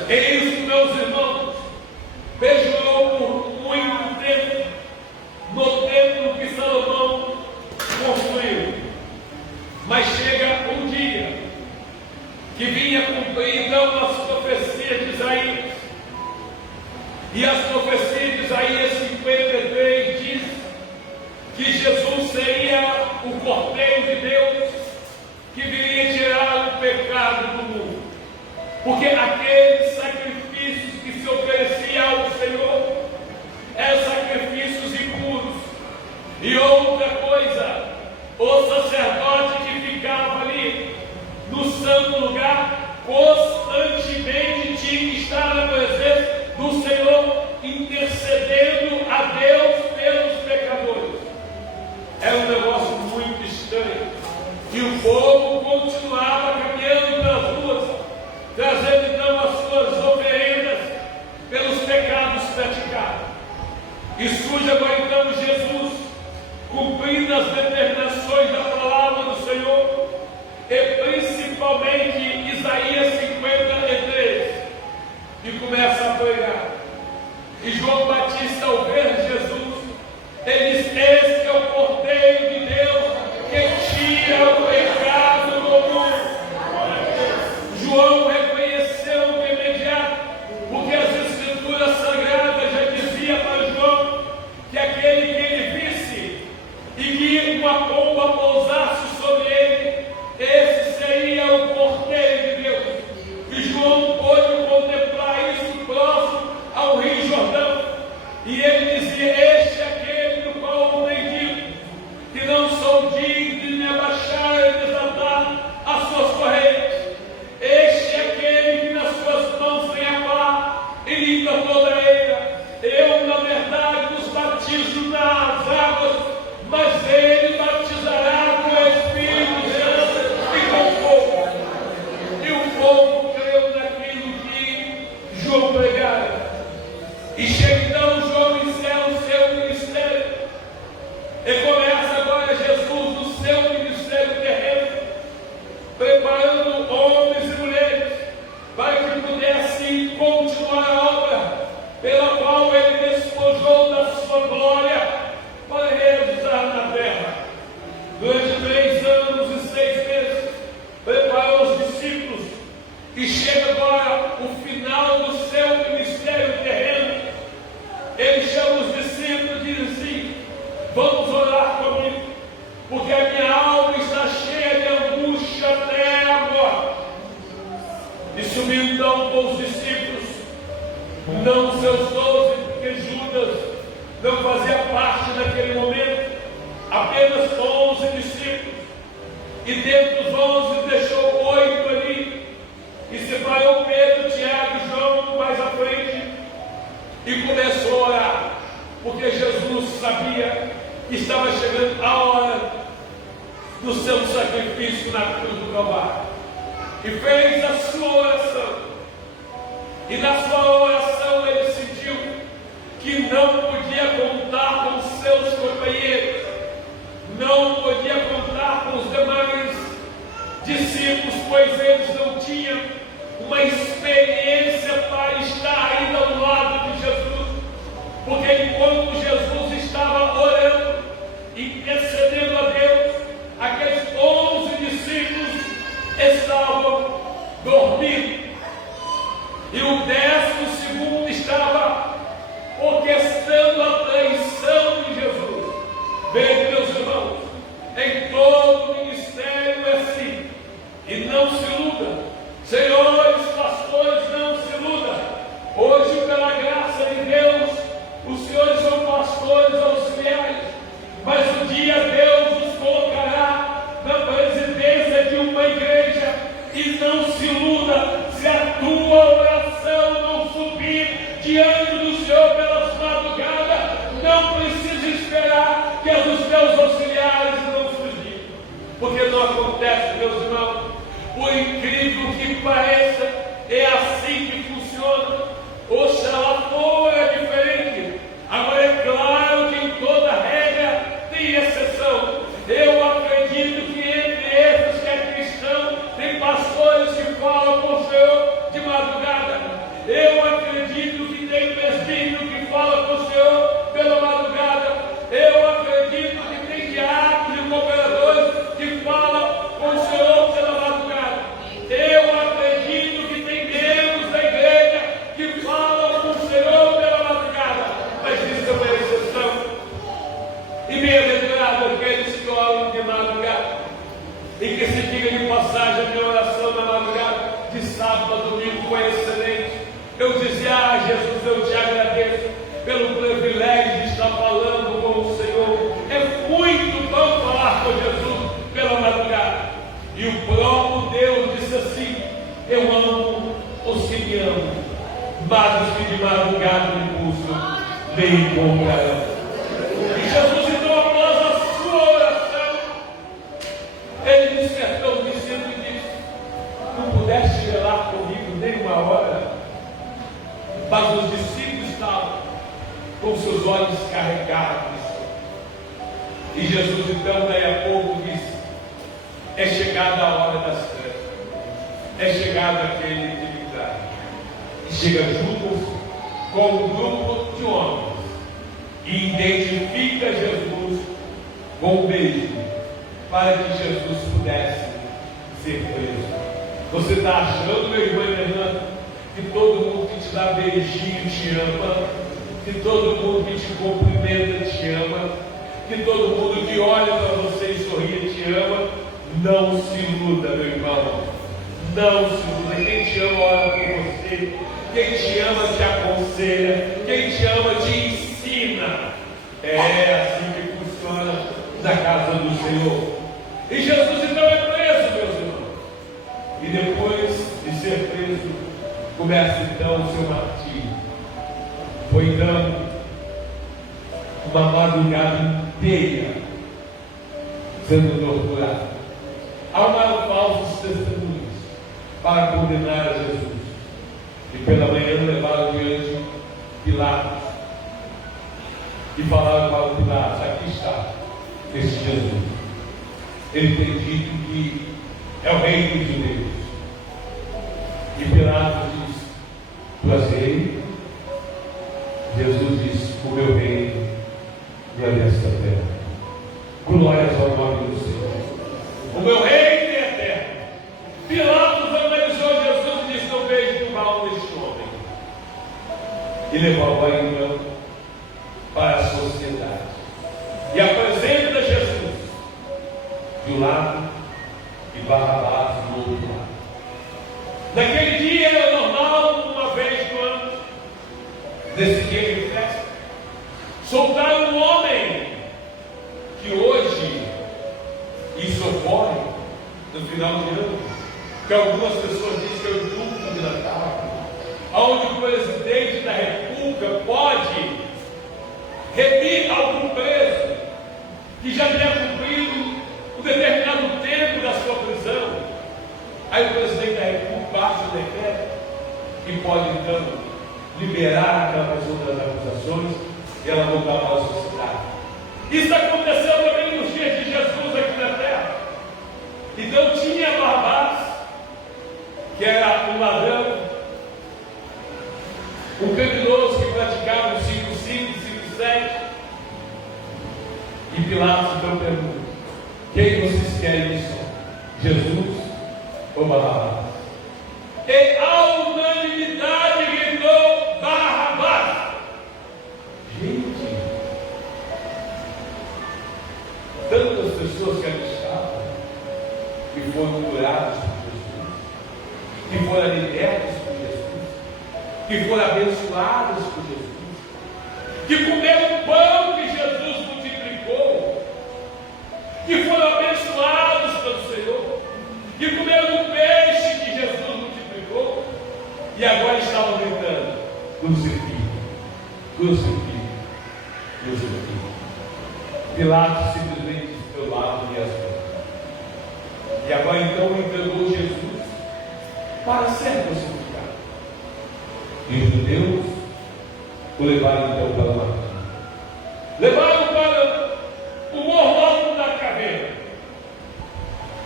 É isso, meus irmãos. Vejo eu por muito tempo no templo que Salomão construiu. Mas chega um dia que vinha cumprir então as profecias de Isaías. E as profecias de Isaías 53 diz que Jesus seria o Cordeiro de Deus que viria tirar o pecado do mundo. Porque aqueles sacrifícios que se oferecia ao Senhor eram sacrifícios impuros. E outra coisa, o sacerdote que ficava ali no santo lugar constantemente tinha que estar na presença do Senhor, intercedendo a Deus pelos pecadores. Era um negócio muito estranho. E o povo continuava caminhando pelas ruas, trazendo então as suas oferendas pelos pecados praticados. E surge agora então Jesus, cumprindo as determinações da palavra do Senhor, e principalmente Isaías 53, e começa a pregar. E João Batista, ao ver Jesus, ele diz: "Este é o Cordeiro de Deus que tira o pecado do mundo." João reconheceu de imediato, porque as Escrituras Sagradas já diziam para João que aquele que ele visse e que uma pomba pousasse sobre ele, esse seria o Cordeiro de Deus. E João pôde contemplar isso próximo ao Rio Jordão. E ele dizia: "Este é aquele do qual eu bendigo, que não sou digno de me abaixar e desatar as suas correias. Este é aquele que nas suas mãos tem a pá e limpa toda a eira. Eu, na verdade, vos batizo nas águas, mas ele batizará com o Espírito Santo e com fogo." E o povo creu naquilo que João pregara. E chega então João e encerra o seu ministério. E começa agora Jesus no seu ministério terreno, preparando homens e mulheres para que pudessem continuar a obra pela qual ele despojou da sua glória para realizar na terra. Durante 3 anos e 6 meses, preparou os discípulos, e chega agora o final do seu ministério terreno. Ele chama os discípulos e diz assim: "Vamos orar comigo, porque a minha alma está cheia de angústia até a morte." E subiu então com os discípulos, não seus 12, porque Judas não fazia parte naquele momento, apenas 11 discípulos. E dentre os 11 deixou 8 ali, e separou Pedro, Tiago e João mais à frente, e começou a orar, porque Jesus sabia que estava chegando a hora do seu sacrifício na cruz do Calvário. E fez a sua oração. E na sua oração ele sentiu que não podia contar com seus companheiros, não podia contar com os demais discípulos, pois eles não tinham uma experiência para estar ainda ao lado de Jesus, porque enquanto Jesus estava orando, intercedendo a Deus, aqueles 11 discípulos estavam dormindo, e o 12º estava orquestrando a traição de Jesus. Veja, meus irmãos, em todo ministério é assim, e não se iluda, senhores pastores, não se iluda. Hoje, pela graça de Deus, os senhores são pastores auxiliares, mas um dia Deus os colocará na presidência de uma igreja. E não se iluda, se a tua oração não subir diante do Senhor pelas madrugadas, não precisa esperar que os teus auxiliares não surgirem, porque não acontece, meus irmãos. Por incrível que pareça, é assim que funciona. Oxalá é diferente. Agora é claro que em toda regra tem exceção. Eu acredito que entre esses que é cristão, tem pastores que falam com o Senhor de madrugada. Eu acredito que tem presbítero que fala com o Senhor pela madrugada. Eu acredito que tem diáconos e cooperadores que falam com o Senhor pela madrugada. Eu acredito que tem membros da igreja que falam com o Senhor pela madrugada. Mas isso é uma exceção. E bem-aventurado aqueles que oram de madrugada, e que se diga de passagem a minha oração na madrugada, de sábado a domingo, foi excelente. Eu dizia: Jesus, eu te agradeço pelo privilégio de estar falando com o Senhor. É muito bom falar com Jesus pela madrugada. E o próprio Deus disse assim: eu amo os que me amam, mas os que de madrugada me buscam me encontrarão. E Jesus, então, após a sua oração, ele despertou o discípulo e disse: não pudeste velar comigo nem uma hora? Mas os discípulos estavam com seus olhos carregados. E Jesus, então, daí a pouco disse: é chegada a hora das trevas, é chegado aquele que me traz. E chega junto com um grupo de homens e identifica Jesus com um beijo, para que Jesus pudesse ser preso. Você está achando, meu irmão e minha irmã, que todo mundo que te dá beijinho te ama, que todo mundo que te cumprimenta te ama, que todo mundo que olha para você e sorri te ama? Não se iluda, meu irmão. Não se iluda. Quem te ama ora por você. Quem te ama te aconselha. Quem te ama te ensina. É assim que funciona na casa do Senhor. E Jesus então é preso, meus irmãos. E depois de ser preso, começa então o seu martírio. Foi então uma madrugada inteira sendo torturado. Armaram falsos testemunhos para condenar a Jesus. E pela manhã levaram diante de Pilatos. E falaram para o Pilatos: aqui está esse Jesus. Ele tem dito que é o rei dos judeus. E Pilatos diz: tu és rei? Jesus diz: o meu reino não é desta terra. Glórias ao nome do Senhor. O meu reino é eterno. Pilatos analisou Jesus e disse: não vejo mal neste homem. E levou-o então para a sociedade. E apresenta Jesus de um lado e Barrabás do outro lado. Naquele dia era normal, uma vez no ano, nesse dia de festa, soltar um homem que hoje isso ocorre no final de ano, que algumas pessoas dizem que é o culto de Natal, onde o presidente da República pode remir algum preso que já tenha cumprido um determinado tempo da sua prisão. Aí o presidente da República baixa o decreto e pode então liberar aquela pessoa das acusações e ela voltar para a sociedade. Isso aconteceu também nos dias de Jesus aqui na terra. Então tinha Barrabás, que era um ladrão, Pilatos então pergunta: quem vocês querem que sou? Jesus ou Barrabás? E a unanimidade gritou: Barrabás! Gente, tantas pessoas que achavam que foram curadas por Jesus, que foram libertas por Jesus, que foram abençoadas por Jesus, que comeram o pão que Jesus multiplicou, que foram abençoados pelo Senhor, que comeram o peixe que Jesus multiplicou, e agora estavam gritando: crucifique, crucifique, crucifique. Pilatos simplesmente deu lado e as mãos. E agora então entregou Jesus para ser crucificado. E os judeus o levaram então para uma cruz. Levaram para o morro da caveira.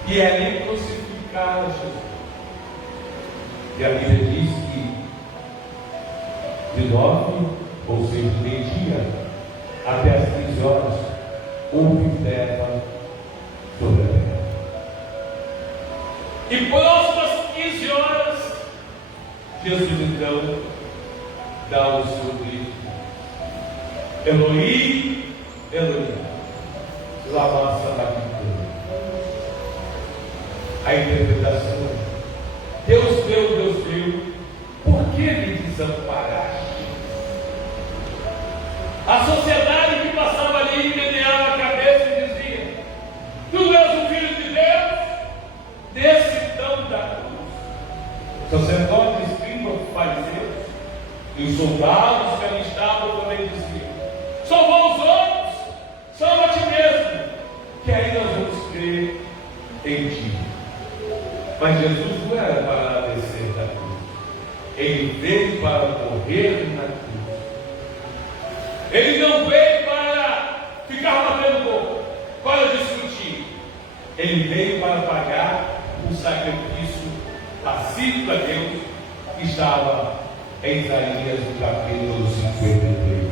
E ali crucificaram Jesus. E a Bíblia diz que de 9, ou seja, de meio-dia até as 15 horas, houve terra sobre a terra. E próximas 15 horas, Jesus então dá o seu grito: Eloi, Eloi, lama sabachthani. A interpretação: Deus meu, por que me desamparaste? A sociedade que passava ali meneava a cabeça e dizia: tu és o Filho de Deus, desce então da cruz. Sacerdotes, escribas, fariseus e os soldados que ali estavam também diziam: salva os outros, salva a ti mesmo, que aí nós vamos crer em ti. Mas Jesus não era para descer da cruz, ele veio para morrer na cruz. Ele não veio para ficar batendo boca, para discutir. Ele veio para pagar o sacrifício pacífico a Deus que estava em Isaías no capítulo 53.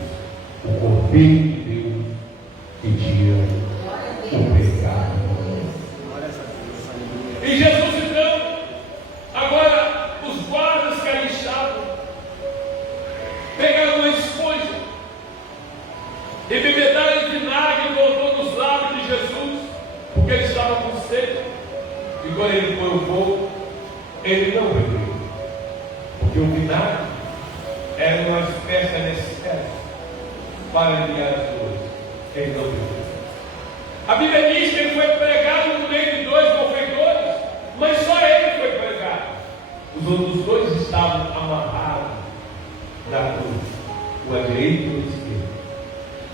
O Cordeiro de Deus que tira o pecado. E Jesus então, agora os guardas que ali estavam, pegaram uma esponja e bebedaram vinagre e colocou nos lábios de Jesus, porque ele estava com sede. E quando ele põe o fogo, ele não bebeu, porque o vinagre era uma espécie de anestésico para aliviar as dores. Ele não bebeu. A Bíblia diz que ele foi pregado no meio de dois malfeitores, mas só ele foi pregado. Os outros dois estavam amarrados na cruz, o à direita e o à esquerda.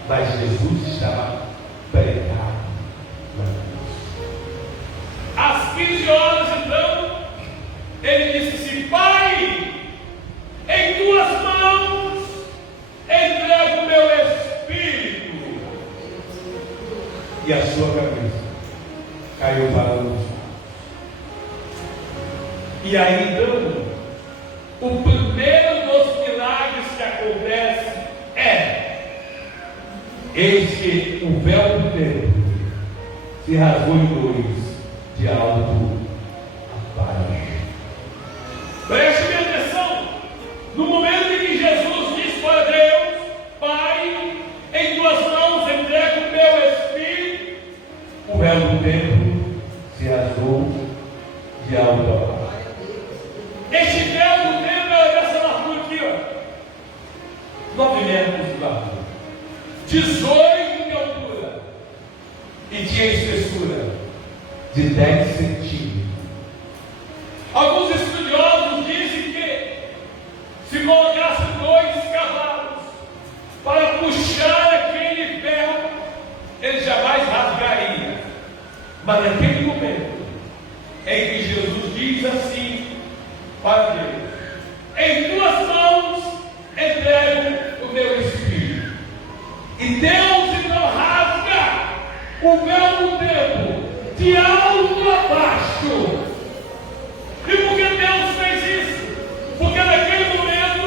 Mas Jesus estava pregado na cruz. Às 15 horas, então, ele disse assim: Pai, em tuas mãos entrego o meu espírito. E a sua cabeça caiu para o chão. E aí, então, o primeiro dos milagres que acontece é: eis que o véu do templo se rasgou em dois, de alto a baixo. Preste bem atenção. No momento em que Jesus diz para Deus: Pai, em tuas mãos entrego o meu espírito, o véu do templo se rasgou de alto a baixo. Este véu do templo era dessa largura aqui, ó, 9 metros de largura, 18 de altura, e tinha espessura de 10 centímetros. Alguns estudiosos dizem que se colocasse 2 cavalos para puxar aquele véu, ele jamais rasgaria. Mas naquele momento em que Jesus diz assim para Deus: em tuas mãos entrego o meu espírito, e Deus então rasga o véu do templo de alto a baixo. E por que Deus fez isso? Porque naquele momento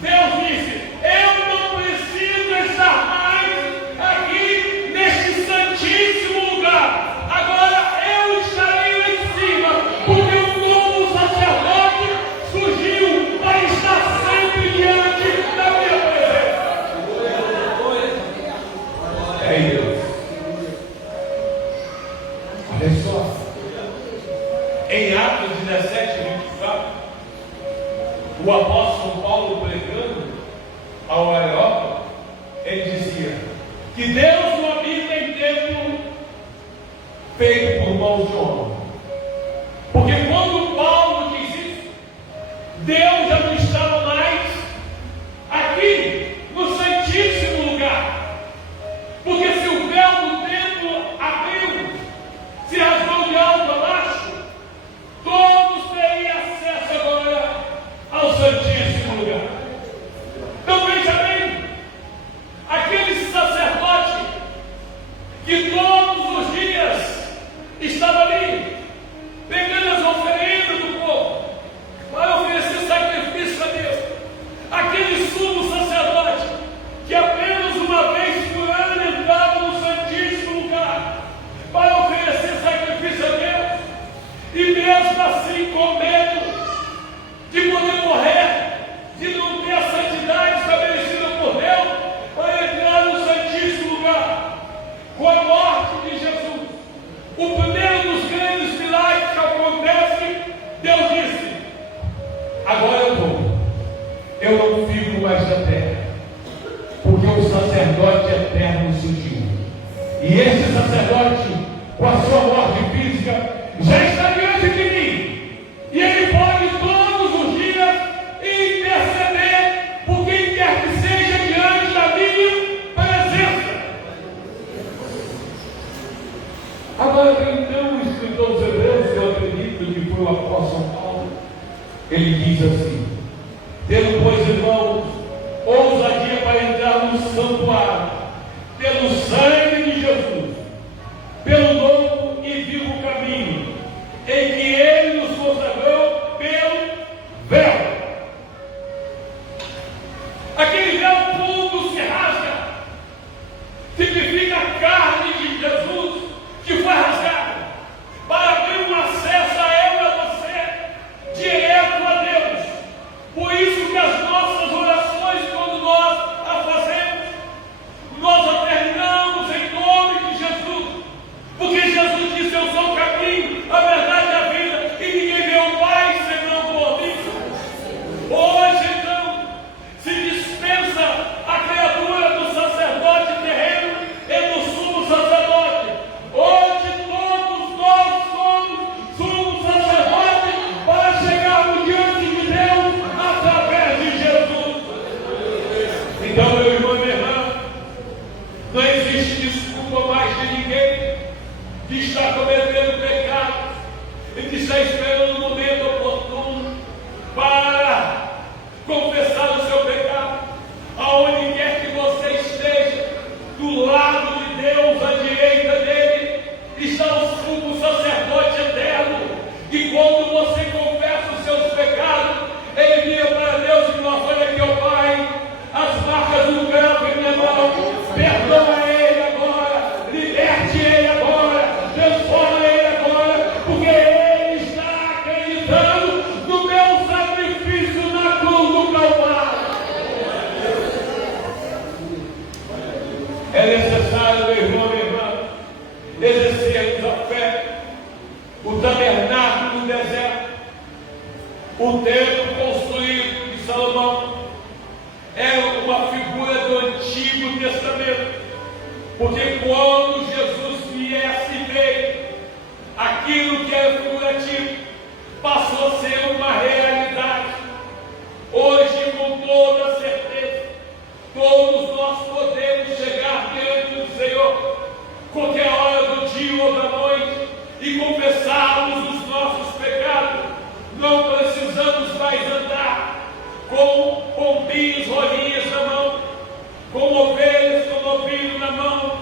Deus disse: eu não preciso estar mais aqui neste santuário. o apóstolo Paulo pregando ao Areópago, ele dizia que Deus não habita em templo feito por mãos de homem. Porque quando Paulo diz isso, Deus já não estava mais aqui no Santíssimo Lugar. Porque se o véu do templo abriu, se rasgou de alto a baixo, todos teriam acesso agora ao Santíssimo Lugar. Então veja bem, aquele sacerdote que todos os dias estava ali, pegando as oferendas do povo, para oferecer sacrifício a Deus. Aquele sumo sacerdote, que apenas uma vez por ano entrava no Santíssimo Lugar, para oferecer sacrifício a Deus, e mesmo assim com medo de poder morrer, de não ter a santidade estabelecida por Deus, para entrar no Santíssimo Lugar. Com a morte de Jesus, o primeiro dos grandes milagres que acontece, Deus disse: agora eu vou, eu não fico mais na terra, porque o sacerdote eterno surgiu. E esse sacerdote, com a sua morte física, já está diante de mim, e ele pode todos os dias interceder por quem quer que seja diante da minha presença. Agora então o escritor dos Hebreus, que eu acredito que foi o apóstolo Paulo, ele diz assim: tendo, pois, irmãos, ousadia para entrar no santuário, pelo sangue de Jesus, pelo novo e vivo caminho, em que ele nos consagrou pelo véu. Aquele véu fundo se rasga, significa a carne de Jesus que foi rasgada, para abrir um acesso a eu e a você, direto a Deus. Por isso que as nossas orações, quando nós a fazemos, nós a terminamos em nome de Jesus, porque Jesus disse: eu sou o caminho, a verdade e a vida, e ninguém vê o Pai senão por mim. Hoje então se dispensa a criatura do sacerdote terreno e do sumo sacerdote. Hoje todos nós somos sumo sacerdote para chegarmos diante de Deus através de Jesus. Então, meu irmão e minha irmã, não existe desculpa mais de ninguém que está cometendo pecado e que está esperando o momento oportuno para confessar o seu pecado. Aonde quer que você esteja, do lado de Deus, à direita dele, está o sumo sacerdote eterno. E quando você confessa os seus pecados, ele vira para Deus e fala: olha aqui, ó Pai, as marcas do gravo em minha mão, perdoa ele agora, liberte ele agora, transforma ele agora, porque ele está acreditando no meu sacrifício na cruz do Calvário. É necessário, meu irmão, minha irmã, exercermos a fé. O tabernáculo no deserto, o templo construído de Salomão, é uma figura do Antigo Testamento. Porque quando Jesus viesse e veio, aquilo que era figurativo passou a ser uma realidade. Hoje, com toda certeza, todos nós podemos chegar diante do Senhor, qualquer hora do dia ou da noite, e confessarmos os nossos pecados. Não precisamos mais andar com pombinhos, rolinhas na mão, com ovelhas, com novilho na mão.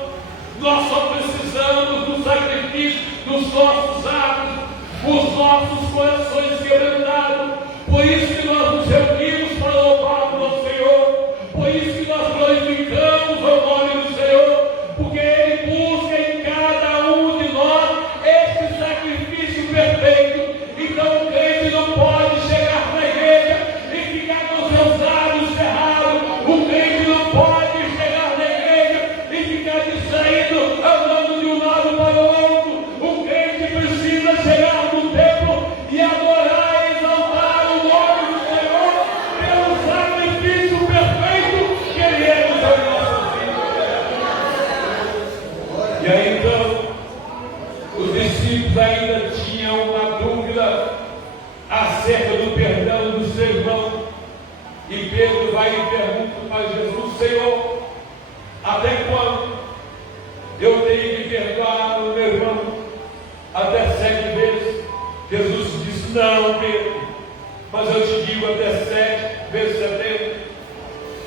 Nós só precisamos do sacrifício dos nossos atos, os nossos corações quebrantados. Por isso que nós nos reunimos para louvar o nosso Senhor, por isso que nós glorificamos o nome do Senhor, porque Ele busca em cada um de nós esse sacrifício perfeito. Então o crente não pode chegar na igreja e ficar com seus lábios cerrados. O crente não pode chegar na igreja e ficar distraído, andando de um lado para o outro. O crente precisa chegar no templo e adorar acerca do perdão do seu irmão. E Pedro vai e pergunta para Jesus: Senhor, até quando eu tenho que perdoar o meu irmão? Até 7 vezes? Jesus disse: não, Pedro, mas eu te digo até 7 vezes 70.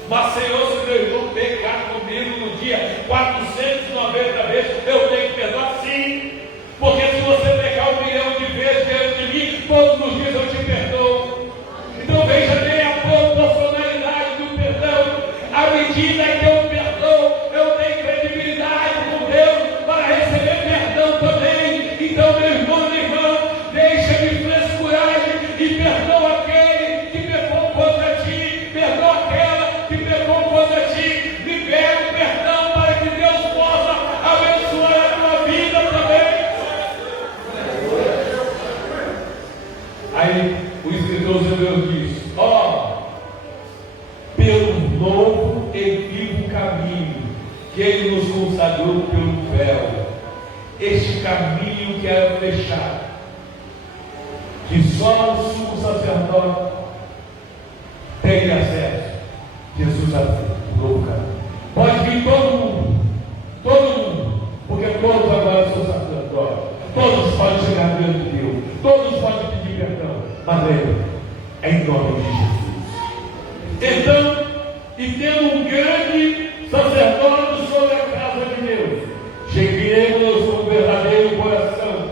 Mas Senhor, se meu irmão pecar comigo no dia 490 vezes, eu tenho que perdoar? Sim, porque se você pecar 1 milhão de vezes diante de mim, todos os dias eu te perdoo. Então veja bem a proporcionalidade do perdão. À medida que eu perdoo, eu tenho credibilidade com Deus para receber perdão também. Então, meu irmão, minha irmã, deixa de frescuragem e perdoa aquele que pecou contra ti, perdoa aquela que pecou contra ti. Libera o perdão para que Deus possa abençoar a tua vida também. Aí o escritor dos Hebreus diz: pelo novo e vivo caminho que Ele nos consagrou pelo véu, este caminho que era fechado, que só o sumo sacerdote tem acesso. Jesus abriu o novo caminho. Pode vir todo mundo, porque todos agora são sacerdotes, todos podem chegar diante de Deus, todos podem pedir perdão, mas lembre, é em nome de Jesus. Então, e tendo um grande sacerdote sobre a casa de Deus, cheguemos com verdadeiro coração,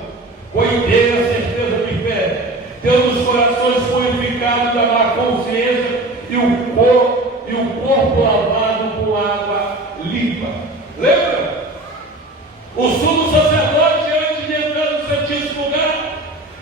com inteira certeza de fé, tendo os corações purificados da má consciência e o corpo lavado com água limpa. Lembra? O sumo sacerdote, antes de entrar no Santíssimo Lugar,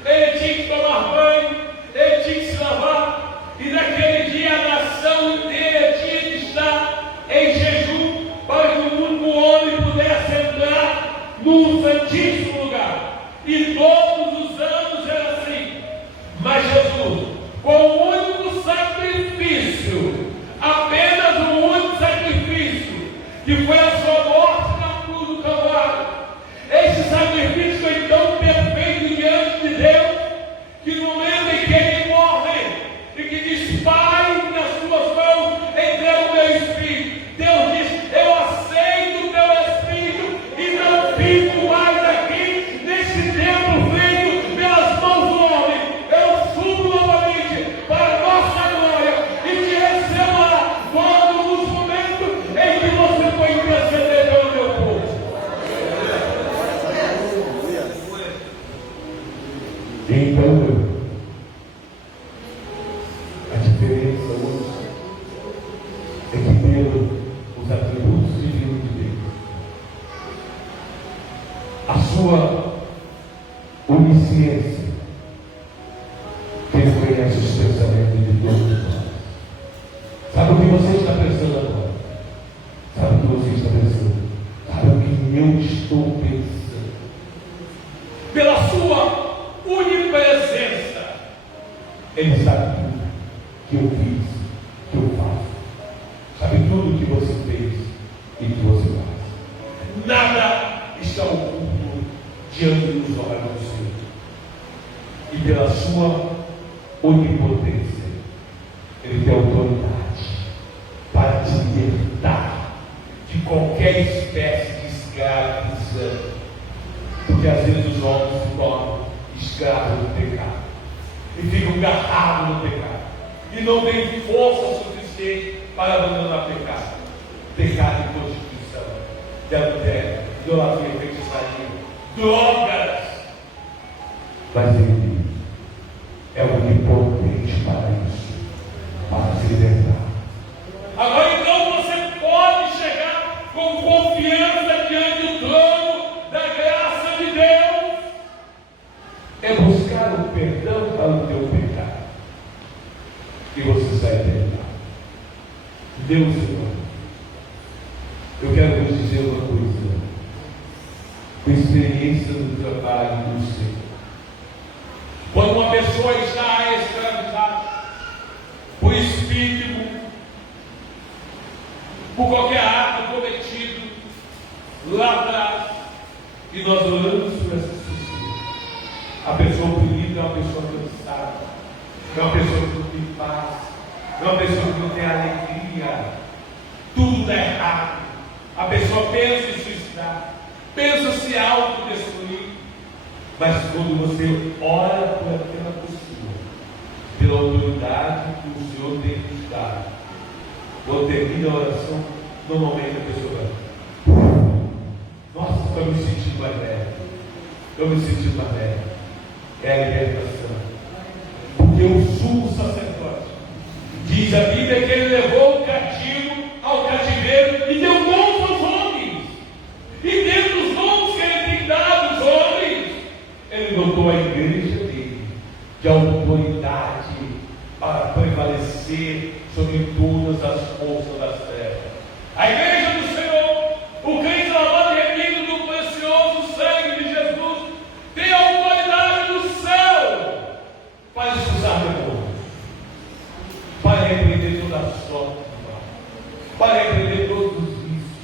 ele tinha que tomar banho, ele tinha que se lavar, e naquele dia a nação inteira tinha que estar em jejum para que o único homem pudesse entrar no Santíssimo Lugar. E todos os anos era assim. Mas Jesus, com um único sacrifício, apenas um único sacrifício, que foi a sua morte na cruz do Calvário, esse sacrifício foi tão perfeito diante de Deus, que no momento em que ele morre e que diz: Pai, nas tuas mãos entrego o meu espírito, Deus diz: eu aceito o teu espírito e não fico mais aqui nesse tempo feito pelas mãos do homem. Eu subo novamente para a nossa glória e te recebo lá quando nos momentos em que você foi interceder pelo meu povo. Então, a diferença hoje é que tendo os atributos divinos de Deus, a sua onisciência, que Ele conhece os pensamentos de todos nós. Sabe o que você está pensando agora? Sabe o que você está pensando? Sabe o que eu estou pensando? Pela sua onipresença, Ele sabe tudo que eu fiz, que eu faço. Sabe tudo que você fez e que você faz. Nada está oculto diante dos olhos do Senhor. E pela sua onipotência, Ele tem autoridade para te libertar de qualquer espécie de escravizão. Porque às vezes os homens se tornam escravos do pecado e ficam agarrados no pecado e não têm força suficiente para abandonar pecado. Pecado de prostituição, de adultério, idolatria, feitiçaria, drogas. Mas Ele é onipotente para isso, para se libertar. Agora então você pode chegar com confiança diante do trono da graça de Deus. É buscar o perdão para o teu pecado. E você sai perdoado. Deus, Senhor, eu quero vos dizer uma coisa. Com experiência do trabalho do Senhor. Quando uma pessoa está escravizada por espírito, por qualquer ato cometido lá atrás, e nós oramos por essa pessoa. A pessoa oprimida é uma pessoa cansada, é uma pessoa que não tem paz, é uma pessoa que não tem alegria, tudo dá errado. A pessoa pensa em suicidar, pensa se autodestruir, mas quando você ora por aquela pessoa, pela autoridade que o Senhor tem te dado, quando termina a oração, normalmente a pessoa vai: nossa, estou me sentindo mais leve, estou me sentindo mais leve. É a libertação. Porque o sumo sacerdote diz a Bíblia que ele levou o cativo ao cativeiro e deu dons aos homens. E dentro dos dons que ele tem dado aos homens, ele dotou a igreja dele de autoridade para prevalecer sobre todas as forças das trevas. A igreja do Senhor, o crente lavado e remido do precioso sangue de Jesus, tem a autoridade do céu para expulsar demônios, para repreender toda a sorte de mal, para repreender todos os vícios,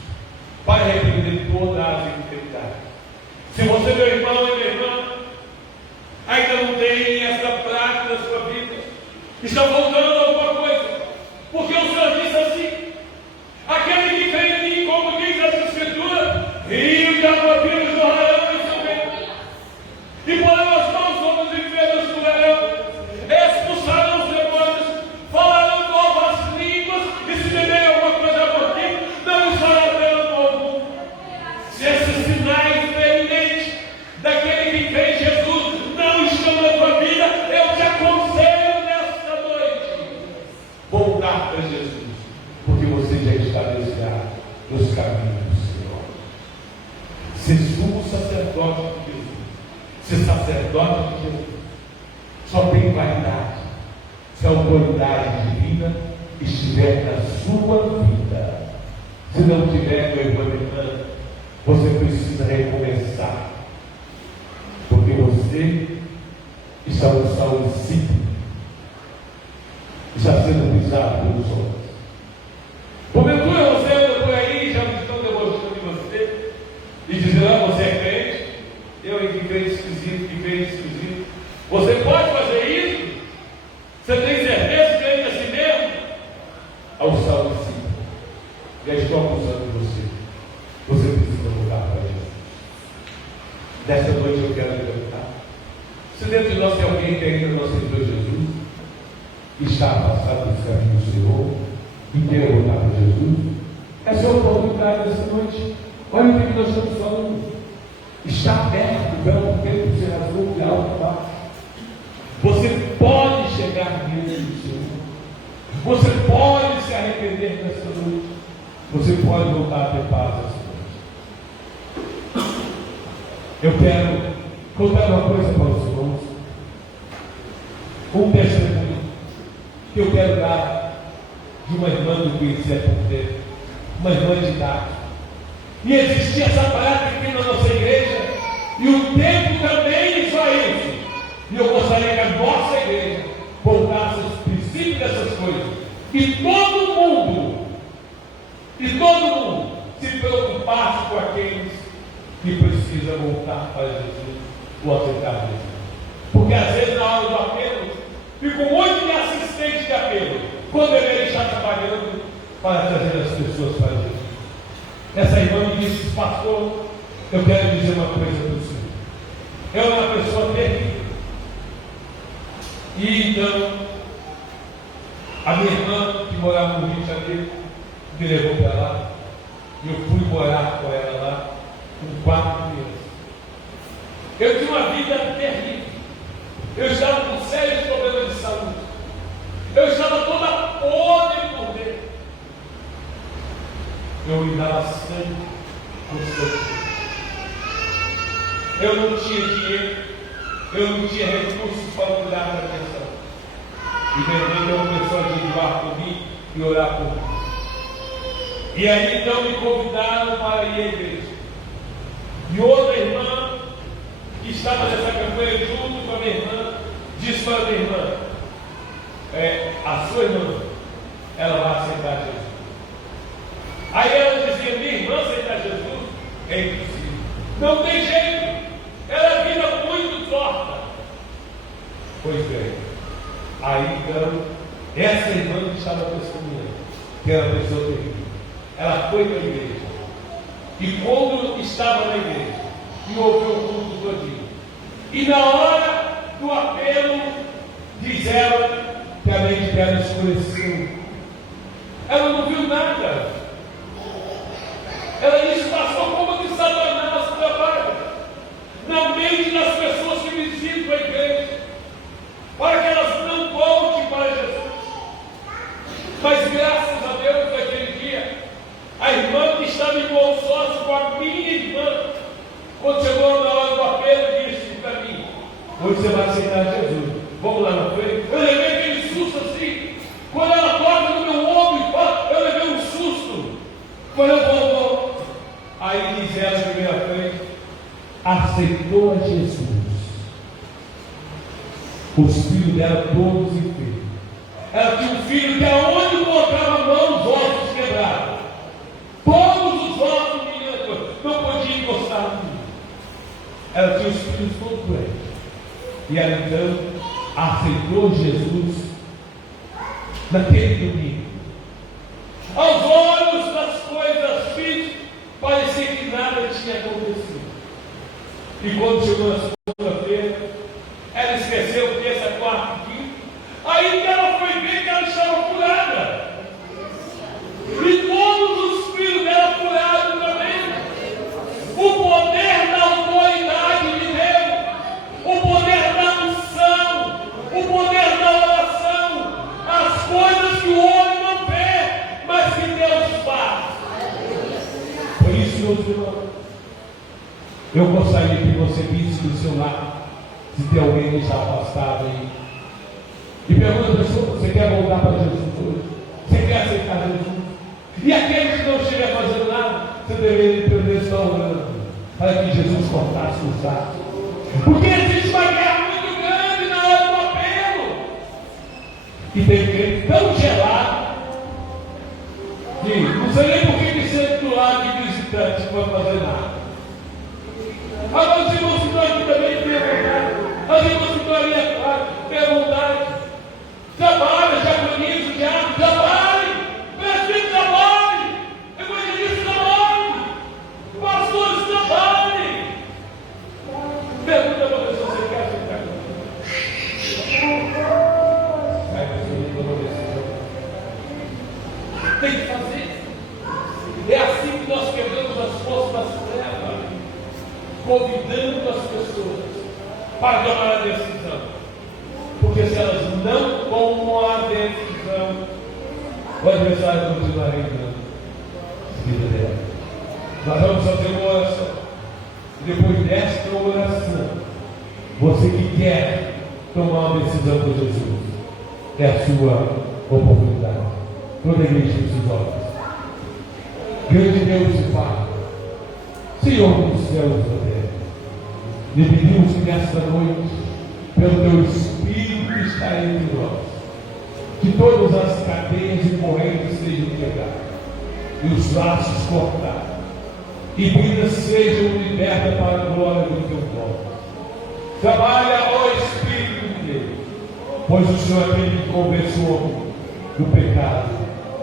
para repreender toda a enfermidade. Se você, meu irmão e minha irmã, ainda não tem essa prática na sua vida, está faltando alguma coisa, porque o Senhor diz assim: aquele que crê em mim, como diz essa escritura, rio de água viva jorrarão em seu ventre, e porão as mãos sobre os enfermos, curarão, expulsarão os demônios, falarão novas línguas, e se beberem alguma coisa abortiva, não estará dano algum. Se esses sinais preeminentes daquele que crê em Jesus não estão na tua vida, eu te aconselho nesta noite: voltar para Jesus, porque você já está desviado nos caminhos do Senhor. Ser sumo sacerdote de Jesus, ser sacerdote de Jesus, só tem qualidade se a autoridade divina estiver na sua vida. Se não tiver, meu irmão, você precisa recomeçar, porque você está no Salmo 5, está sendo pisado pelos homens. Porventura você anda por aí, já estão debochando de você e dizendo: ah, você é crente, que crente esquisito, que crente esquisito. Você pode fazer isso? Você tem certeza que ele é assim mesmo? Ao Salmo 5, já estou acusando você. Você precisa voltar para Jesus. Nesta noite eu quero perguntar: se dentro de nós tem alguém que ainda não aceitou Jesus, está afastado dos caminhos do Senhor e quer voltar para Jesus, essa é a oportunidade dessa noite. Olha o que nós estamos falando. Está aberto o véu do tempo, ser azul de alto e baixo. Você pode chegar diante do Senhor. Você pode se arrepender nessa noite. Você pode voltar a ter paz essa noite. Eu quero contar uma coisa para os irmãos. Um testemunho que eu quero dar de uma irmã do conheci há pouco tempo, uma irmã de idade. E existia essa prática aqui na nossa igreja, e o tempo também só isso. E eu gostaria que a nossa igreja voltasse aos princípios dessas coisas, e todo mundo se preocupasse com aqueles que precisam voltar para Jesus ou aceitar Jesus. Porque às vezes na hora do apelo, fica um monte de assistente de apelo, quando ele está trabalhando para trazer as pessoas para Jesus. Essa irmã me disse: pastor, eu quero dizer uma coisa para o senhor. Eu era uma pessoa terrível. E então, a minha irmã, que morava no Rio de Janeiro, me levou para lá. E eu fui morar com ela lá, com 4 crianças. Eu tinha uma vida terrível. Eu estava com sérios problemas de saúde. Eu estava toda podre por dentro. Eu me dava sangue constante. Eu não tinha dinheiro, eu não tinha recursos para cuidar da minha saúde. E de repente uma pessoa de orar por mim e orar por mim. E aí então me convidaram para ir à igreja. E outra irmã que estava nessa campanha junto com a minha irmã, disse para a minha irmã: a sua irmã, ela vai aceitar Jesus. Aí ela dizia: minha irmã aceitar Jesus é impossível, não tem jeito, ela é vida muito torta. Pois bem, Aí então, essa irmã que estava testemunhando, que era uma pessoa terrível, ela foi para a igreja. E quando estava na igreja, e ouviu o culto todinho, e na hora do apelo, diz ela que a mente dela escureceu. Ela não viu nada. Ela disse, passou como de Satanás trabalha na mente das pessoas que visitam a igreja, para que elas não voltem para Jesus. Mas graças a Deus, naquele dia, a irmã que estava em consórcio com a minha irmã, quando chegou na hora do apelo, disse para mim, hoje você vai aceitar Jesus, vamos lá na frente. Eu levei aquele susto assim, quando ela toca no meu ombro, eu levei um susto. Quando eu voltou, aí diz ela que veio à frente, aceitou a Jesus. Os filhos dela todos enfermos. Ela tinha um filho que aonde colocava a mão, os ossos quebrados. Todos os ossos, menina, não podia encostar no menino. Ela tinha os filhos todos doentes. E ela então aceitou Jesus naquele domingo. Aos olhos das coisas físicas, parecia que nada tinha acontecido. E quando chegou na segunda-feira, ela esqueceu terça, quarta e quinta. Aí que ela foi ver que ela estava curada. E todos os filhos dela curados também. O poder da autoridade de Deus, o poder da unção, o poder da oração, as coisas que o homem não vê, mas que Deus faz. Por isso, meus irmãos, eu gostaria que você visse do seu lado, se tem alguém que está afastado aí, e pergunta a pessoa, você quer voltar para Jesus hoje? Você quer aceitar Jesus? E aqueles que não estiverem fazendo nada, você deveria entender estar orando, para que Jesus cortasse os atos. Porque existe uma guerra muito grande na hora do apelo. E tem crente tão gelado, que não sei nem por que senta do lado de visitante não vai fazer nada. Agora os irmãos que estão aqui também têm vontade. As irmãs que estão ali atrás têm vontade. Trabalhe, diaconisa, o diabo, trabalhe, presbítero, trabalhe, evangelista, trabalhe, pastores, trabalhe. Pergunta para a pessoa, você quer aceitar comigo? Vai, pessoa, tomou decisão. Tem que fazer. É assim que nós quebramos as forças das trevas, convidando as pessoas para tomar a decisão. Porque se elas não tomam a decisão, o adversário continuará reinando a vida dela. Nós vamos fazer uma oração. Depois desta oração, você que quer tomar uma decisão por Jesus, é a sua oportunidade. Toda a igreja com seus olhos. Grande Deus e Pai, Senhor dos céus e da terra, lhe pedimos que nesta noite, pelo teu Espírito que está entre nós, que todas as cadeias e correntes sejam quebradas, e os laços cortados, e vidas sejam libertas para a glória do teu nome. Trabalha, ó Espírito de Deus, pois o Senhor é aquele que convence o homem do pecado,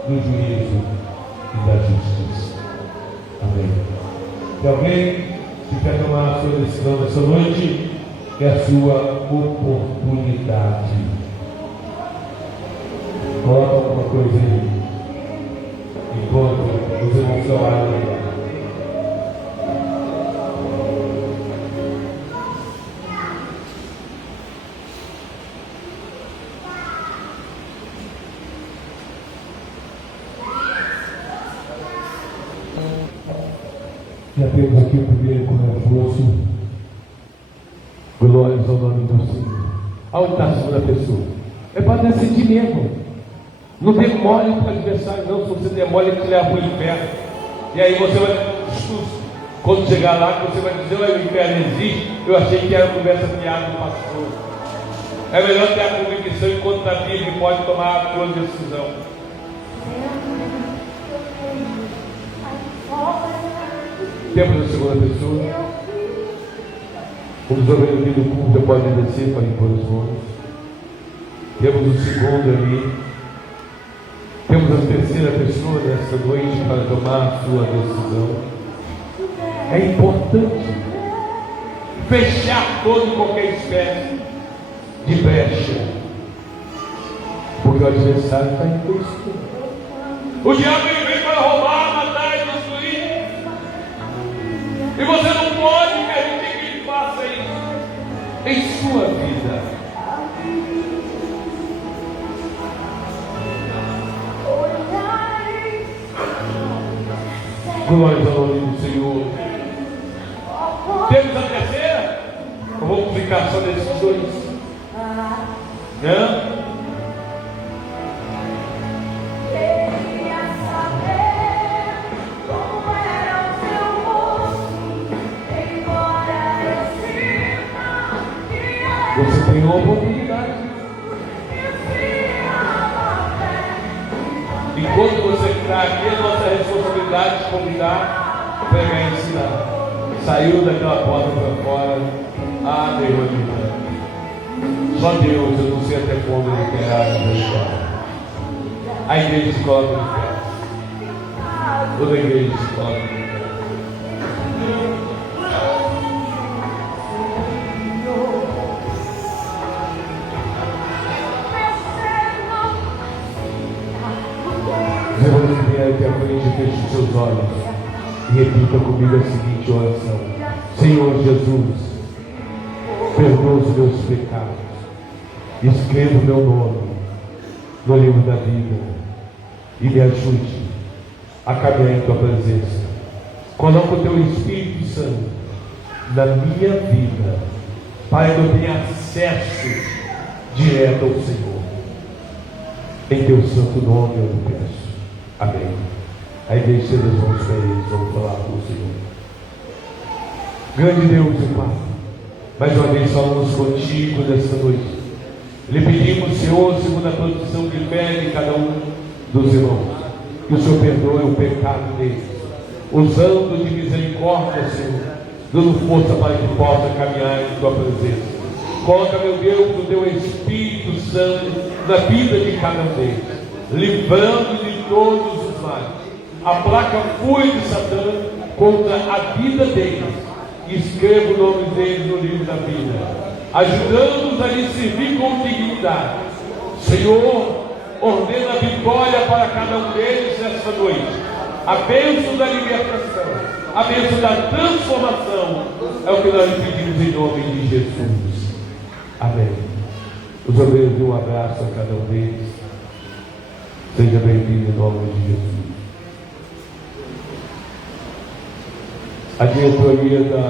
do juízo e da justiça. Amém. Se alguém que quer tomar a sua decisão nessa noite, é a sua oportunidade. Coloca alguma coisa aí, enquanto os irmãos estão lá. Já temos aqui o primeiro com reforço. Glórias ao nome do Senhor. Aonde está a segunda pessoa? É para decidir mesmo. Não tem mole para o adversário, não. Se você der mole, ele te leva para o inferno. E aí você vai. Quando chegar lá, você vai dizer: o inferno existe. Eu achei que era conversa fiada do pastor. É melhor ter a convicção enquanto está vivo e pode tomar a sua decisão. Temos a segunda pessoa. O desobediente do culto pode descer para impor os ombros. Temos o segundo ali. Temos a terceira pessoa nesta noite para tomar a sua decisão. É importante fechar toda e qualquer espécie de brecha, porque o adversário está em busca. O diabo ele vem para roubar, matar e destruir, e você não pode permitir que ele faça isso em sua vida. Glória ao nome do Senhor. Temos a terceira? Ou vamos ficar só nesses dois? Não? Você tem uma oportunidade. Enquanto você está aqui, a nossa responsabilidade de convidar, pregar e ensinar. Saiu daquela porta para fora. Ah, meu irmão. Só Deus, eu não sei até quando ele quer a história. A igreja se coloca de pé. Toda a igreja se coloca de pé. Você vai vir aqui à frente, feche os seus olhos e repita comigo a seguinte oração: Senhor Jesus, perdoa os meus pecados, escreva o meu nome no livro da vida e me ajude a caminhar em tua presença. Coloca o teu Espírito Santo na minha vida para que eu tenha acesso direto ao Senhor. Em teu santo nome eu te peço. Amém. A igreja estenda as mãos para eles, vamos falar com o Senhor. Grande Deus e Pai, mais uma vez falamos contigo nesta noite. Lhe pedimos, Senhor, segundo a condição de fé de cada um dos irmãos, que o Senhor perdoe o pecado deles, usando de misericórdia, Senhor, dando força para que possa caminhar em tua presença. Coloca, meu Deus, o teu Espírito Santo na vida de cada um deles, livrando de todos os males. Aplaca a fúria de Satã contra a vida deles. Escreva o nome deles no livro da vida, ajudando-nos a lhe servir com dignidade. Senhor, ordena a vitória para cada um deles nesta noite. A bênção da libertação, a bênção da transformação, é o que nós lhe pedimos em nome de Jesus. Amém. Os obreiros dêem um abraço a cada um deles. Seja bem-vindo em nome de Jesus. A diretoria da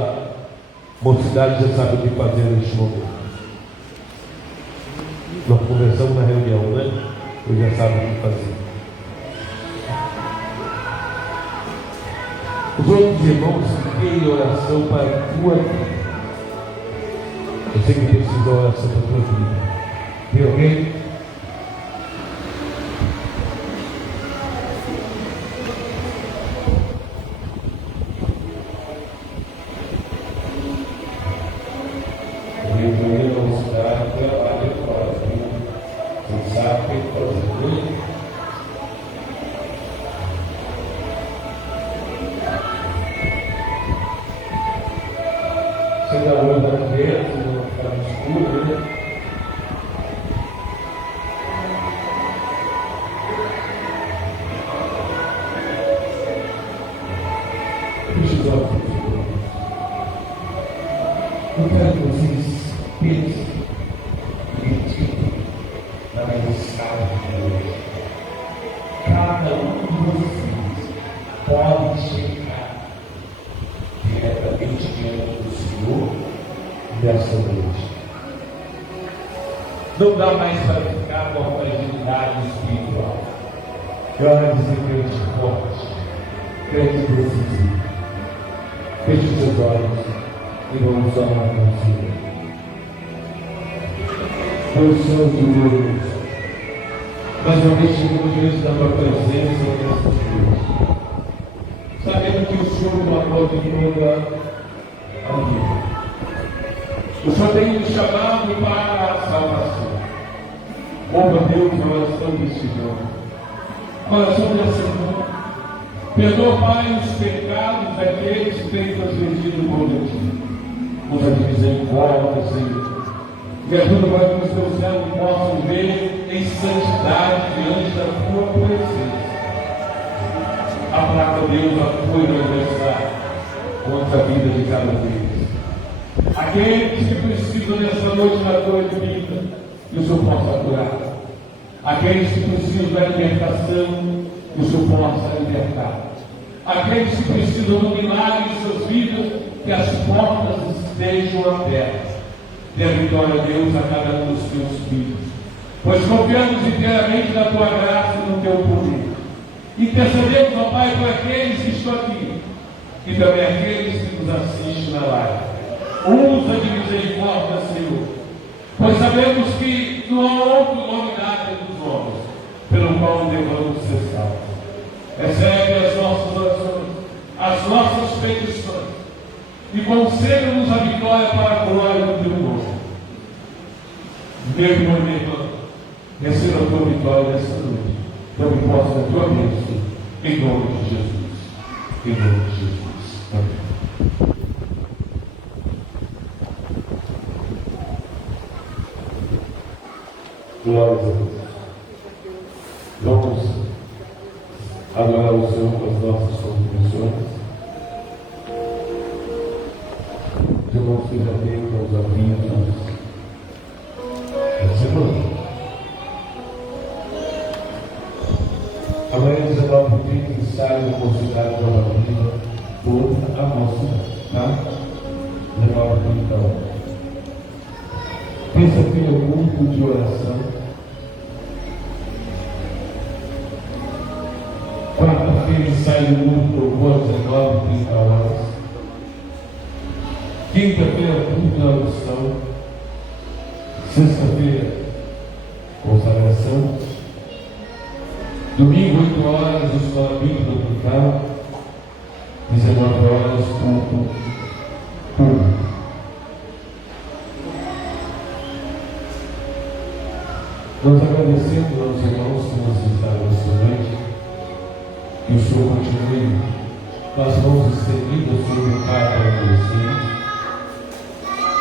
mocidade já sabe o que fazer neste momento. Nós conversamos na reunião, né? Eu já sabe o que fazer. Os outros irmãos querem oração para a tua vida. Eu sei que precisa de oração para a tua vida. Tem alguém? Não dá mais para ficar com a fragilidade espiritual. É hora de ser crente forte, crente decisivo. Feche os seus olhos e vamos orar com o Senhor. Deus Santo de Deus, mais uma vez chegamos diante da tua presença nesta noite, sabendo que o Senhor é o amor de toda a vida. O Senhor tem nos chamado para a salvação. Louva a Deus na oração deste irmão. Oração dessa irmã. Perdoa, Pai, os pecados daqueles que têm transgredido contra ti. Usa de misericórdia, Senhor. Me ajuda para que os teus servos possam ver em santidade diante da tua presença. Aplaca, Deus, a tua adversário contra a vida de cada vez. Aqueles que precisam nessa noite da tua vida, que o Senhor possa curar. Aqueles que precisam da libertação, que o Senhor possa libertar. Aqueles que precisam do milagre em suas vidas, que as portas estejam abertas. Dê a vitória a Deus a cada um dos teus filhos. Pois confiamos inteiramente na tua graça e no teu poder. Intercedemos, ó Pai, por aqueles que estão aqui e também aqueles que nos assistem na live. Usa de misericórdia, Senhor, pois sabemos que não há outro nome nada dos homens pelo qual devamos ser salvos. Recebe as nossas orações, as nossas petições e conceda-nos a vitória para a glória do teu nome. Meu irmão e minha irmã, receba a tua vitória nessa noite. Então me possa da tua bênção, em nome de Jesus. Em nome de Jesus. Amém. Glórias a Deus. Vamos adorar o Senhor com as nossas contribuições. Irmãos que já têm os avisos da semana. Amanhã, 19h30, ensaio da Mocidade da Vida, toda a nossa, tá? 19h30. Terça-feira, culto de oração. Quarta-feira, ensaio do culto, louvor às 19h30. Quinta-feira, culto da oração. Sexta-feira, consagração. Domingo, 8 horas, escola bíblica dominical. 19 horas, culto público. Nós agradecemos aos irmãos que nos visitaram esta noite. Que o Senhor continue com as mãos estendidas sobre o Pai para vocês.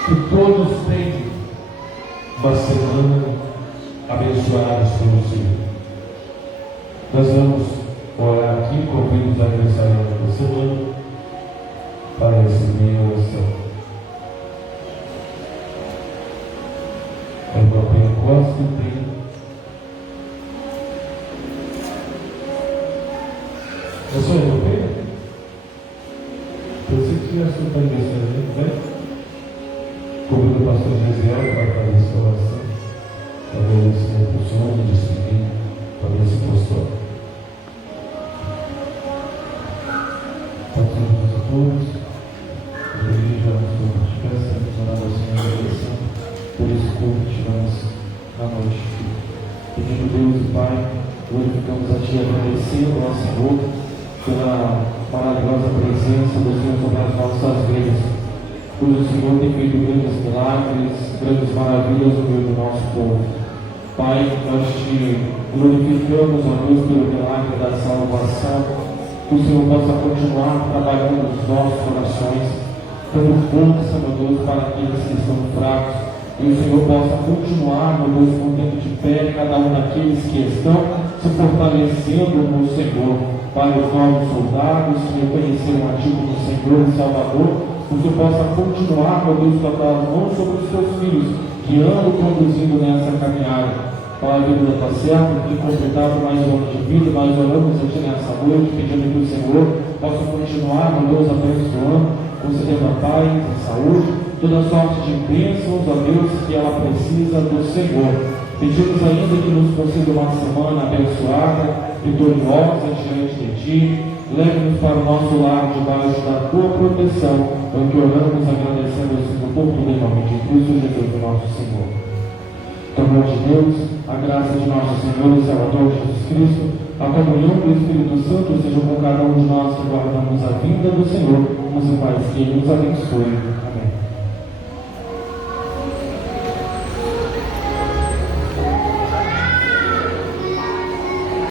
Que todos tenham uma semana abençoada pelo Senhor. Nós vamos orar aqui, convido os aniversariantes da semana para receber a oração. A irmã Penha Costa tem. Eu sou irmã Penha? Eu sei que tinha assunto aniversário, né? Convido o pastor Gesiel para fazer essa oração. Agradecimento ao Senhor e despedir para esse apostolado. Pastor a todos, a igreja nos peça mencionada ao Senhor da oração por esse culto que tivemos na noite. Pedindo Deus e Pai, glorificamos a Ti e agradecendo ao Senhor pela maravilhosa presença do Senhor sobre as nossas vidas. Pois o Senhor tem feito grandes milagres, grandes maravilhas no meio do nosso povo. Pai, nós Te glorificamos, ó Deus, pelo milagre da salvação. Que o Senhor possa continuar trabalhando nos nossos corações, dando força, meu Deus, para aqueles que estão fracos. E o Senhor possa continuar, meu Deus, mantendo de pé cada um daqueles que estão se fortalecendo no Senhor. Para os novos soldados que reconheceram a Ti como Senhor e Salvador, que o Senhor possa continuar, meu Deus, com a tua mão sobre os Teus filhos, guiando e conduzindo nessa caminhada. Pai, a vida está certa, tem completado mais um ano de vida, nós oramos a Ti nessa noite, pedindo que o Senhor possa continuar, meu Deus, abençoando, concedendo a paz, a saúde, toda sorte de bênçãos, ó Deus, que ela precisa do Senhor. Pedimos ainda que nos conceda uma semana abençoada, vitoriosa diante de Ti. Leve-nos para o nosso lar debaixo da Tua proteção, é o que oramos agradecendo ao Senhor por tudo em nome de Cristo Jesus, nosso Senhor. O amor de Deus, a graça de nosso Senhor e Salvador Jesus Cristo, a comunhão do Espírito Santo seja com cada um de nós que guardamos a vinda do Senhor, nos e Pai que nos abençoe. Amém.